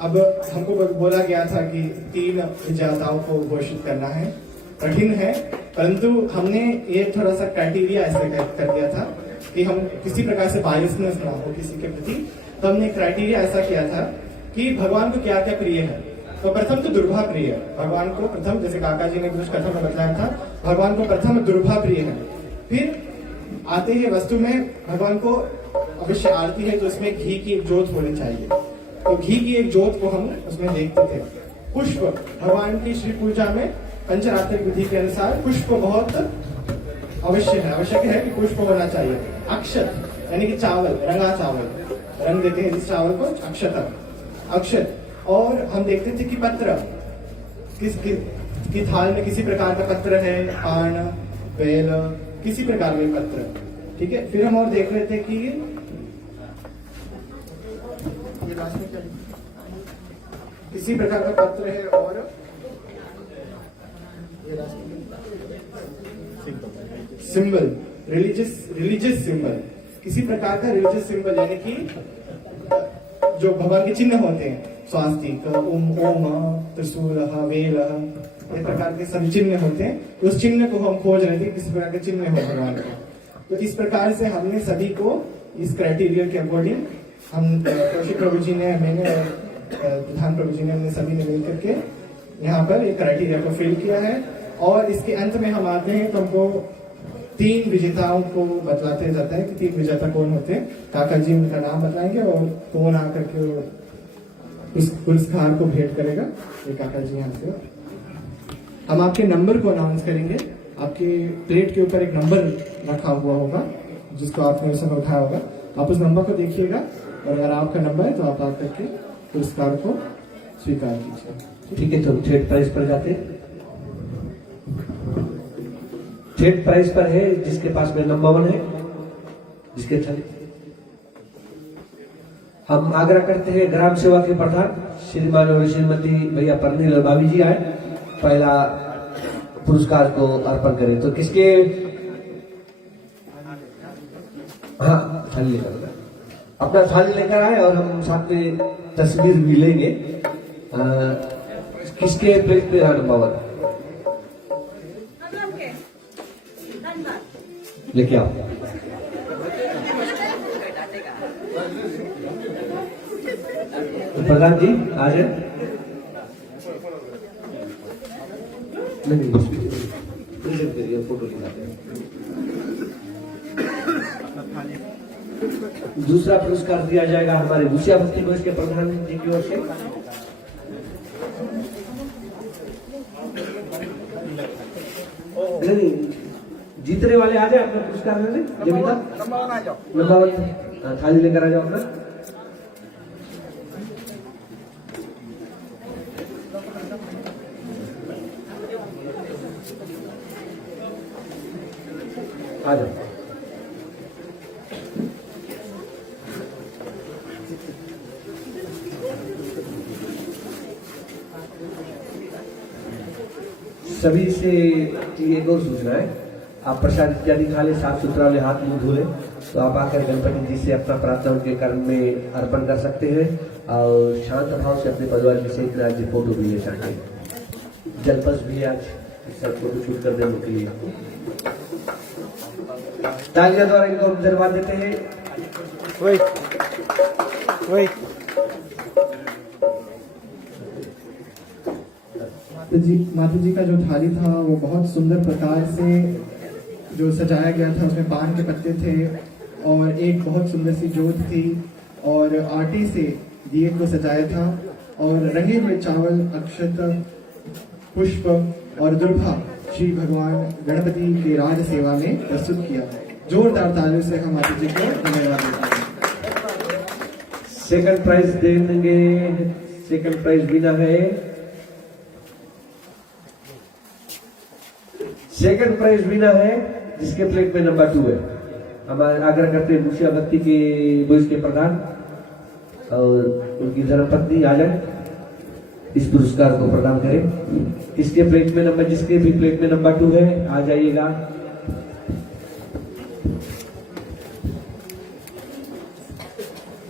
अब हमको बोला गया था कि 3 विजेताओं को घोषित करना है। कठिन है, परंतु हमने ये थोड़ा सा क्राइटेरिया ऐसे कर दिया था कि हम किसी प्रकार से बायसनेस ना हो किसी के प्रति। तो हमने क्राइटेरिया ऐसा किया था कि भगवान को क्या क्या प्रिय है। तो प्रथम तो दुर्भा प्रिय है भगवान को। प्रथम, जैसे काका जी ने कुछ कथन में बताया था, भगवान को प्रथम दुर्भा प्रिय है। फिर आते ही वस्तु में भगवान को अवश्य आरती है तो उसमें घी की एक जोत होनी चाहिए। तो घी की एक जोत को हम उसमें देखते थे। पुष्प, भगवान की श्री पूजा में पंचरात्रिक विधि के अनुसार पुष्प बहुत आवश्यक है कि पुष्प होना चाहिए। अक्षत यानी कि चावल, रंगा चावल, रंग देते हैं जिस चावल को अक्षत। और हम देखते थे कि पत्र, किस थाल में किसी प्रकार का पत्र है, पान, बेल, किसी प्रकार का पत्र। ठीक है, फिर हम और देख रहे थे कि किसी प्रकार का पत्र है और सिंबल, रिलीजियस सिंबल, किसी प्रकार का रिलीजियस सिंबल, यानी कि जो भगवान के चिन्ह होते हैं, स्वास्तिक, ओम, त्रिशूल, वेल, ये प्रकार के सभी चिन्ह होते हैं। उस चिन्ह को हम खोज रहे थे, किसी प्रकार के चिन्ह हो भगवान को। तो इस प्रकार से हमने सभी को इस क्राइटेरिया के अकॉर्डिंग हम कौशिक प्रभु जी ने, मैंने प्रधान प्रभु जी ने, हमने सभी ने मिल करके यहाँ पर एक क्राइटेरिया को फिल किया है। और इसके अंत में हम आते हैं तो हमको 3 विजेताओं को बतलाते जाता है कि 3 विजेता कौन होते हैं। काका जी उनका नाम बताएंगे और कौन आकर के उस पुरस्कार को भेंट करेगा। ये काका जी यहाँ से हम आपके नंबर को अनाउंस करेंगे। आपके प्लेट के ऊपर एक नंबर रखा हुआ होगा जिसको आपने उस समय उठाया होगा। आप उस नंबर को देखिएगा और अगर आपका नंबर है तो आप आकर के पुरस्कार को स्वीकार कीजिए। ठीक है, तो थर्ड प्राइज पर जाते हैं। थर्ड प्राइज पर है जिसके पास में नंबर 1 है, जिसके थर्ड। हम आग्रह करते हैं ग्राम सेवा के प्रधान श्रीमान और श्रीमती भैया परनील और भाभी जी आए, पहला पुरस्कार को अर्पण करें। तो किसके, हाँ, थाली लेकर अपना थाली लेकर आए और हम साथ में तस्वीर भी लेंगे। किसके प्लेट पे नंबर 1 लेके आओ। प्रधान जी आ जाए। नहीं, फोटो दिखाते हैं। दूसरा पुरस्कार दिया जाएगा हमारे भूसिया भक्ति मंच के प्रधान जी की ओर से। नहीं, जीतने वाले आ जाए अपना पुरस्कार लेने। नंबर 1 थाली लेकर आ जाओ अपना। आ जाओ। सभी से एक और सूचना है, आप प्रसाद इत्यादि खा ले, साफ सुथरा ले, हाथ मुंह धो ले, तो आप आकर गणपति जी से अपना प्रार्थना उनके कर्म में अर्पण कर सकते हैं। और शांत भाव से अपने परिवार के सहित राज्य फोटो भी ले सकते हैं। जलपस भी आज सब फोटो शूट करने के लिए तालियां द्वारा इनको हम धन्यवाद देते हैं। माता जी का जो थाली था वो बहुत सुंदर प्रकार से जो सजाया गया था, उसमें पान के पत्ते थे और एक बहुत सुंदर सी जोत थी और आटे से दिए को सजाया था और रंगे हुए चावल, अक्षत, पुष्प और दुर्भा श्री भगवान गणपति के राज सेवा में प्रस्तुत किया। जोरदार तालियों से हम माता जी को धन्यवाद देते हैं। सेकंड प्राइज देंगे। सेकंड प्राइज बिना है। सेकंड प्राइज बिना है जिसके प्लेट में नंबर 2 है। हम आग्रह करते हैं मुखिया भक्ति के भोज के प्रधान और उनकी धर्मपत्नी आ जाए, इस पुरस्कार को प्रदान करें। इसके प्लेट में नंबर, जिसके भी प्लेट में नंबर 2 है आ जाइएगा।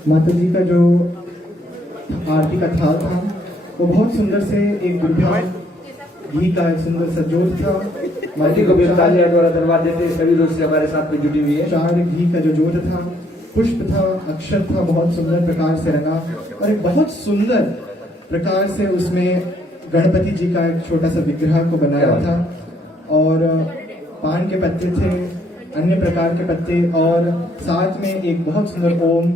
माता जी का जो आरती का थाल था वो बहुत सुंदर से एक दुर्भा घी का एक सुंदर सा जोत था। माता को भी तालियां द्वारा धन्यवाद देते हैं। सभी लोग से हमारे साथ में जुटी हुई है। 4 घी का जो जोत था, पुष्प था, अक्षर था, बहुत सुंदर प्रकार से रंगा और एक बहुत सुंदर प्रकार से उसमें गणपति जी का एक छोटा सा विग्रह को बनाया था और पान के पत्ते थे, अन्य प्रकार के पत्ते और साथ में एक बहुत सुंदर ओम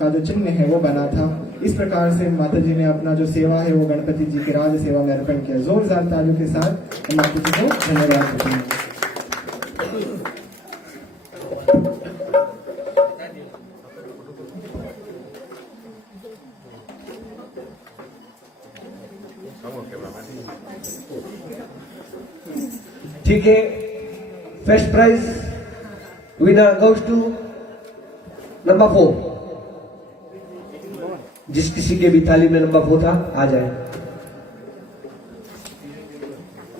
का जो चिन्ह है वो बना था। इस प्रकार से माता जी ने अपना जो सेवा है वो गणपति जी के राज सेवा में अर्पण किया। जोरदार तालियों के साथ हम माता जी को धन्यवाद देते हैं। ठीक है, first prize winner goes to number 4। जिस किसी के भी थाली में नंबर 4 था आ जाए।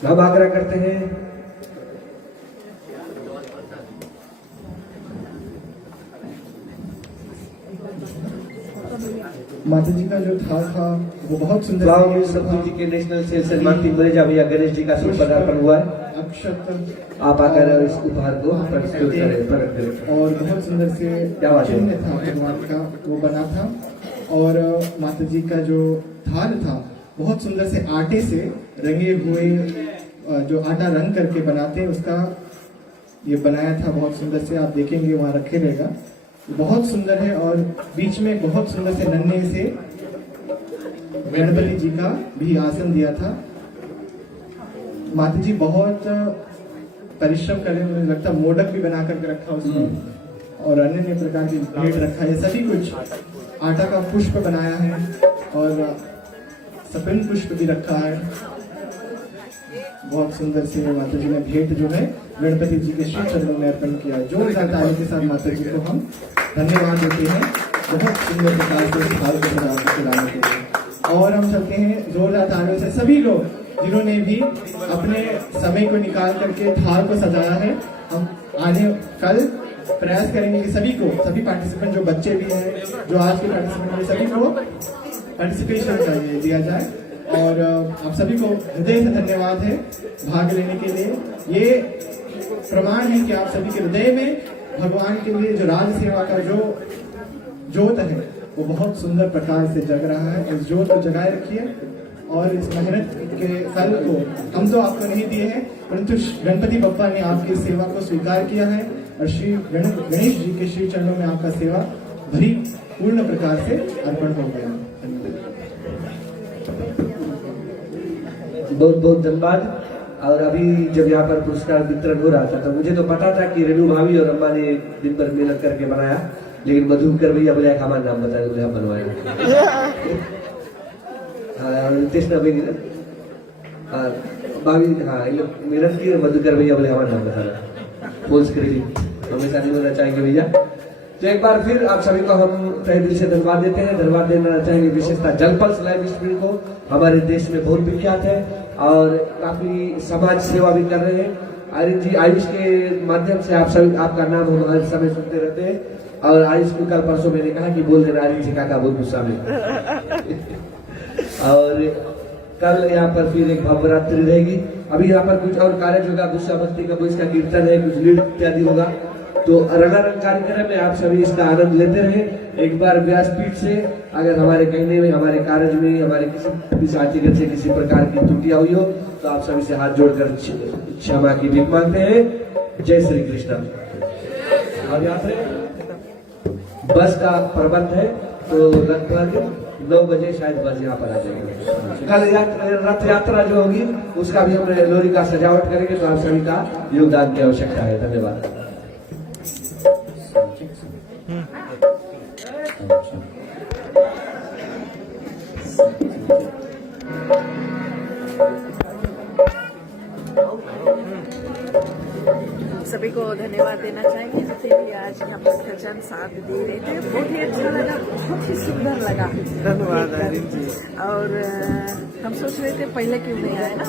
हम आग्रह करते हैं माता जी का जो थाल था वो बहुत सुंदर स्वामी सतगुरु जी के national sales and marketing manager भैया गणेश जी का शुभ पदार्पण हुआ है। अक्षत आप आकर इस उपहार को प्रस्तुत करें। और बहुत सुंदर से क्या बात है? चिन्ह था भगवान का वो बना था और माता जी का जो थाल था बहुत सुंदर से आटे से रंगे हुए जो आटा रंग करके बनाते हैं उसका ये बनाया था। बहुत सुंदर से आप देखेंगे वहां रखे रहेगा, बहुत सुंदर है और बीच में बहुत सुंदर से नन्हे से गणपति जी का भी आसन दिया था। माता जी बहुत परिश्रम करे, मुझे लगता है मोदक भी बना करके रखा उसमें और अन्य अन्य प्रकार की भेंट रखा है। सभी कुछ आटा का पुष्प बनाया है और सफेद पुष्प भी रखा है। बहुत सुंदर से माता जी ने भेंट जो है गणपति जी के श्री चरणों में अर्पण किया। जोरदार ताली के साथ माता जी को हम धन्यवाद देते हैं बहुत सुंदर प्रकार से इस थाल को सजा के खिलाने के लिए। और हम चलते हैं जोरदार तालियों से सभी लोग जिन्होंने भी अपने समय को निकाल करके थाल को सजाया है। हम आने कल प्रयास करेंगे कि सभी को, सभी पार्टिसिपेंट जो बच्चे भी हैं, जो आज के पार्टिसिपेंट हैं, सभी को पार्टिसिपेशन चाहिए दिया जाए। और आप सभी को हृदय से धन्यवाद है भाग लेने के लिए। ये प्रमाण है कि आप सभी के हृदय में भगवान के लिए जो राज सेवा का जो जोत है वो बहुत सुंदर प्रकार से जग रहा है। इस जोत को जगाए रखिए और इस मेहनत के फल को हम तो आपको नहीं दिए हैं, परंतु गणपति बप्पा ने आपकी सेवा को स्वीकार किया है और श्री गणेश जी के श्री चरणों में आपका सेवा भरी पूर्ण प्रकार से अर्पण हो गया। बहुत बहुत धन्यवाद। और अभी जब यहाँ पर पुरस्कार वितरण हो रहा था तो मुझे तो पता था कि रेणु भाभी और अम्मा ने दिन भर मेहनत करके बनाया, लेकिन मधुकर भैया बोले हमारा नाम बता दो बनवाया। कृष्णा भाई भाभी हाँ मेहनत की और मधुकर भैया बोले हमारा नाम बताना। फोर्स करेगी हमेशा नहीं बोलना चाहेंगे भैया। तो एक बार फिर आप सभी को हम तहे दिल से धन्यवाद देते हैं। धन्यवाद देना चाहेंगे विशेषता जलपल्स लाइव स्ट्रीम को, हमारे देश में बहुत विख्यात है और काफी समाज सेवा भी कर रहे हैं। आर्यन जी आयुष के माध्यम से आप सभी आपका नाम हम हर समय सुनते रहते हैं और आयुष को कल परसों मैंने कहा कि बोल देना आर्यन जी काका बहुत गुस्सा में और कल यहाँ पर फिर एक भवरात्रि रहेगी। अभी यहाँ पर कुछ और कार्य होगा, गुस्सा भक्ति का इसका कीर्तन है, कुछ लीड इत्यादि होगा। तो रंगारंग कार्यक्रम में आप सभी इसका आनंद लेते रहे। एक बार व्यासपीठ से अगर हमारे कहने में, हमारे कार्य में, हमारे किसी भी साथीगत से किसी प्रकार की त्रुटियां हुई हो तो आप सभी से हाथ जोड़कर क्षमा की भीख मांगते हैं। जय श्री कृष्ण। और यहाँ पे बस का प्रबंध है तो लगभग 9 बजे शायद बस यहाँ पर आ जाएगी। कल रथ यात्रा जो होगी उसका भी हम लोरी का सजावट करेंगे, तो आप सभी का योगदान की आवश्यकता है। धन्यवाद। सभी को धन्यवाद देना चाहेंगे जितने भी आज यहाँ पर भजन साथ दे रहे थे। बहुत ही अच्छा लगा, बहुत ही सुंदर लगा। धन्यवाद आर्यन जी। और हम सोच रहे थे पहले क्यों नहीं आए ना।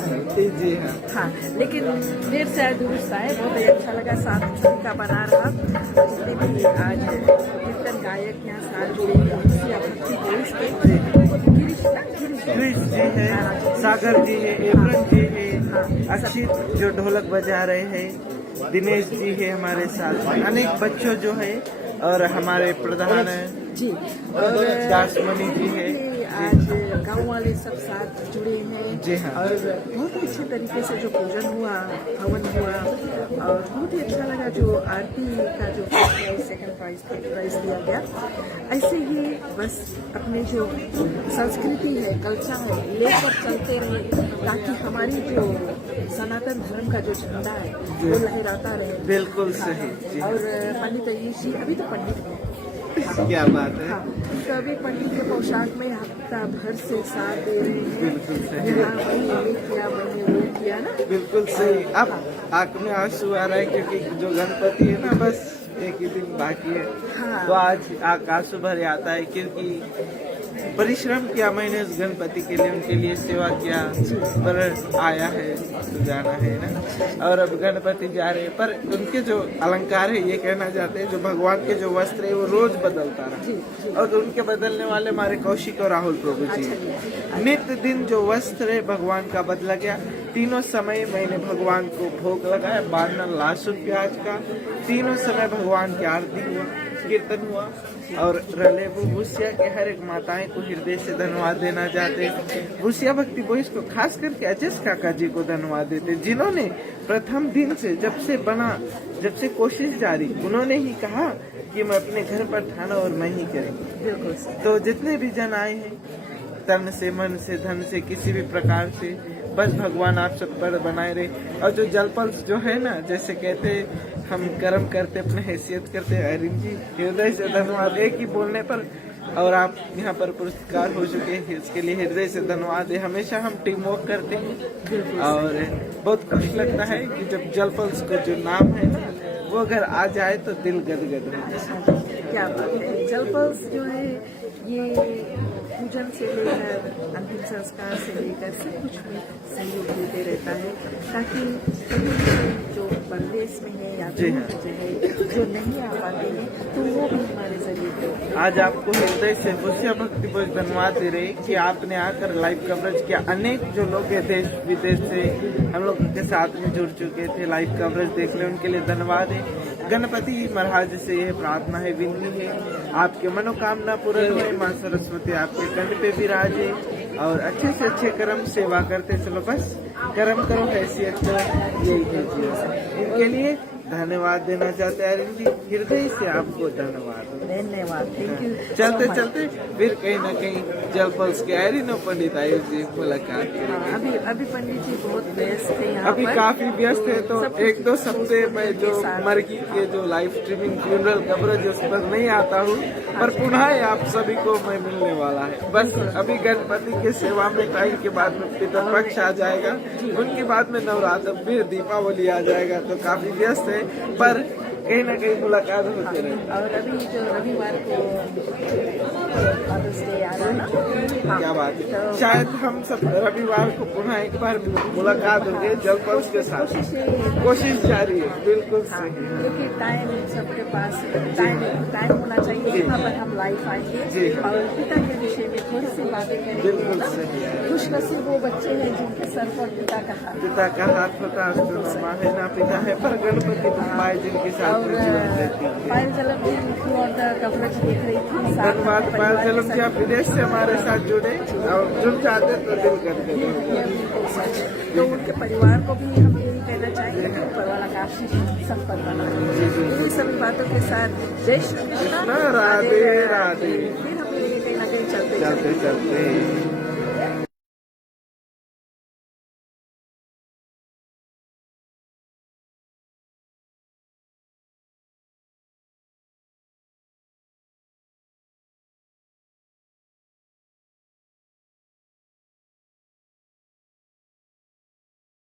जी हाँ, लेकिन देर से आए दुरुस्त आए, बहुत ही अच्छा लगा। साथ सभी का बना रहा। जितने भी आज कीर्तन गायक यहाँ साथ जुड़े गिरीश जी है, सागर जी है, एब्रन जी है, अक्षित जो ढोलक बजा रहे हैं, दिनेश जी है हमारे साथ, अनेक बच्चों जो है और हमारे प्रधान जी और दासमणि जी है। आज गांव वाले सब साथ जुड़े हैं। जी हाँ। और बहुत ही अच्छे तरीके से जो पूजन हुआ, हवन हुआ और बहुत ही अच्छा लगा। जो आरती का जो first prize, second prize, third prize दिया गया। ऐसे ही बस अपने जो संस्कृति है, कल्चर है, लेकर चलते रहे ताकि हमारी जो सनातन धर्म का जो झंडा है वो लहराता रहे। बिल्कुल सही। और पंडित आयुष जी अभी तो पंडित हैं। क्या बात है। हाँ, तो अभी पंडित के पोशाक में हफ्ता भर से साथ दे रहे हैं। बिल्कुल सही। हाँ, मैंने ये किया, मैंने वो किया ना। बिल्कुल सही। अब आंख में आंसू आ रहा है क्योंकि जो गणपति है ना, बस एक ही दिन बाकी है। हाँ। तो आज आंसू भर आता है क्योंकि परिश्रम किया मैंने उस गणपति के लिए, उनके लिए सेवा किया, पर आया है तो जाना है ना। और अब गणपति जा रहे हैं, पर उनके जो अलंकार है ये कहना चाहते हैं, जो भगवान के जो वस्त्र है वो रोज बदलता रहा। और उनके बदलने वाले हमारे कौशिक और राहुल प्रभु जी। नित्य दिन जो वस्त्र है भगवान का बदला गया। तीनों समय मैंने भगवान को भोग लगाया, 12 लहसुन प्याज का। तीनों समय भगवान की आरती हुआ, कीर्तन हुआ। और रले वो भूसिया के हर एक माताएं को हृदय से धन्यवाद देना चाहते हैं। भूसिया भक्ति बोइस को खास करके अजय काका जी को धन्यवाद देते, जिन्होंने प्रथम दिन से जब से कोशिश जारी, उन्होंने ही कहा कि मैं अपने घर पर ठाना और मैं ही करेंगे। तो जितने भी जन आए हैं, तन से, मन से, धन से, किसी भी प्रकार से, बस भगवान आप सब पर बनाए रहे। और जो जलपल जो है ना, जैसे कहते हम कर्म करते, अपने हैसियत करते। आर्यन जी हृदय से धन्यवाद, एक ही बोलने पर। और आप यहाँ पर पुरस्कार हो चुके हैं, इसके लिए हृदय से धन्यवाद है। हमेशा हम टीम वर्क करते हैं और बहुत खुश लगता है कि जब जलपल्स को जो नाम है ना वो अगर आ जाए तो दिल गदगद हो जाए। क्या बात है। जलपल्स जो है ये पूजन से लेकर अंतिम संस्कार से लेकर सब कुछ में सहयोग देते रहता है, ताकि जो परदेश में है या दूर है, जो नहीं आ पाते हैं, तो वो भी हमारे जरिए। आज आपको हृदय से भूसिया भक्ति बोझ धन्यवाद दे रहे कि आपने आकर लाइव कवरेज किया। अनेक जो लोग हैं देश विदेश से हम लोग के साथ में जुड़ चुके थे, लाइव कवरेज देख ले, उनके लिए धन्यवाद है। गणपति महाराज से यह प्रार्थना है, विनती है, आपके मनोकामना पूर्ण हुए। माँ सरस्वती आपके कंठ पे विराजे और अच्छे से अच्छे कर्म सेवा करते चलो। बस कर्म करो, हैसियत करो, यही है जीवन। इनके लिए धन्यवाद देना चाहते हैं आर्यन जी, हृदय से आपको धन्यवाद। धन्यवाद, थैंक यू। चलते चलते फिर कहीं न कहीं जलपल्स के आर्यन और पंडित आयुष जी मुलाकात करेंगे। अभी पंडित जी बहुत व्यस्त है यहाँ अभी पर। काफी व्यस्त है, तो 1-2 हफ्ते में जो मरगी के जो लाइव स्ट्रीमिंग फ्यूनरल कवरेज उस पर नहीं आता हूँ, पर पुनः आप सभी को मैं मिलने वाला है। बस अभी गणपति के सेवा में टाइम के बाद में पितृपक्ष आ जाएगा, उनके बाद में नवरात्र, फिर दीपावली आ जाएगा, तो काफी व्यस्त है। पर कहीं ना कहीं मुलाकात होती रहे। और अभी जो रविवार को फादर्स डे आ रहा है ना, क्या बात है, तो शायद हम सब रविवार को पुनः एक बार मुलाकात होगी जलपल्स के साथ। कोशिश जारी है, बिल्कुल हाँ, सही। क्योंकि टाइम सबके पास टाइम होना चाहिए जहाँ पर हम लाइफ जी आएंगे हाँ। और पिता के विषय में थोड़ी सी बातें करेंगे बिल्कुल ना। सही है। खुशनसीब वो बच्चे हैं जिनके सर पर पिता का हाथ पिता का हाथ होता है, तो माँ है ना पिता है, पर गणपति बप्पा है जिनके साथ और में जीवन देती है। पायल जलम जी थ्रू आउट द कवरेज देख रही थी। साथ में धन्यवाद पायल परिवार जलम के जी, आप विदेश से हमारे साथ जुड़े और जुड़ जाते तो दिल करते ये बिल्कुल सच है। तो उनके परिवार को भी हम यही कहना चाहेंगे कि ऊपर वाला का आशीष सब पर बना रहे। इन्हीं सभी बातों के साथ जय श्री कृष्ण, राधे राधे। फिर हम ये कहीं ना कहीं चलते चलते चलते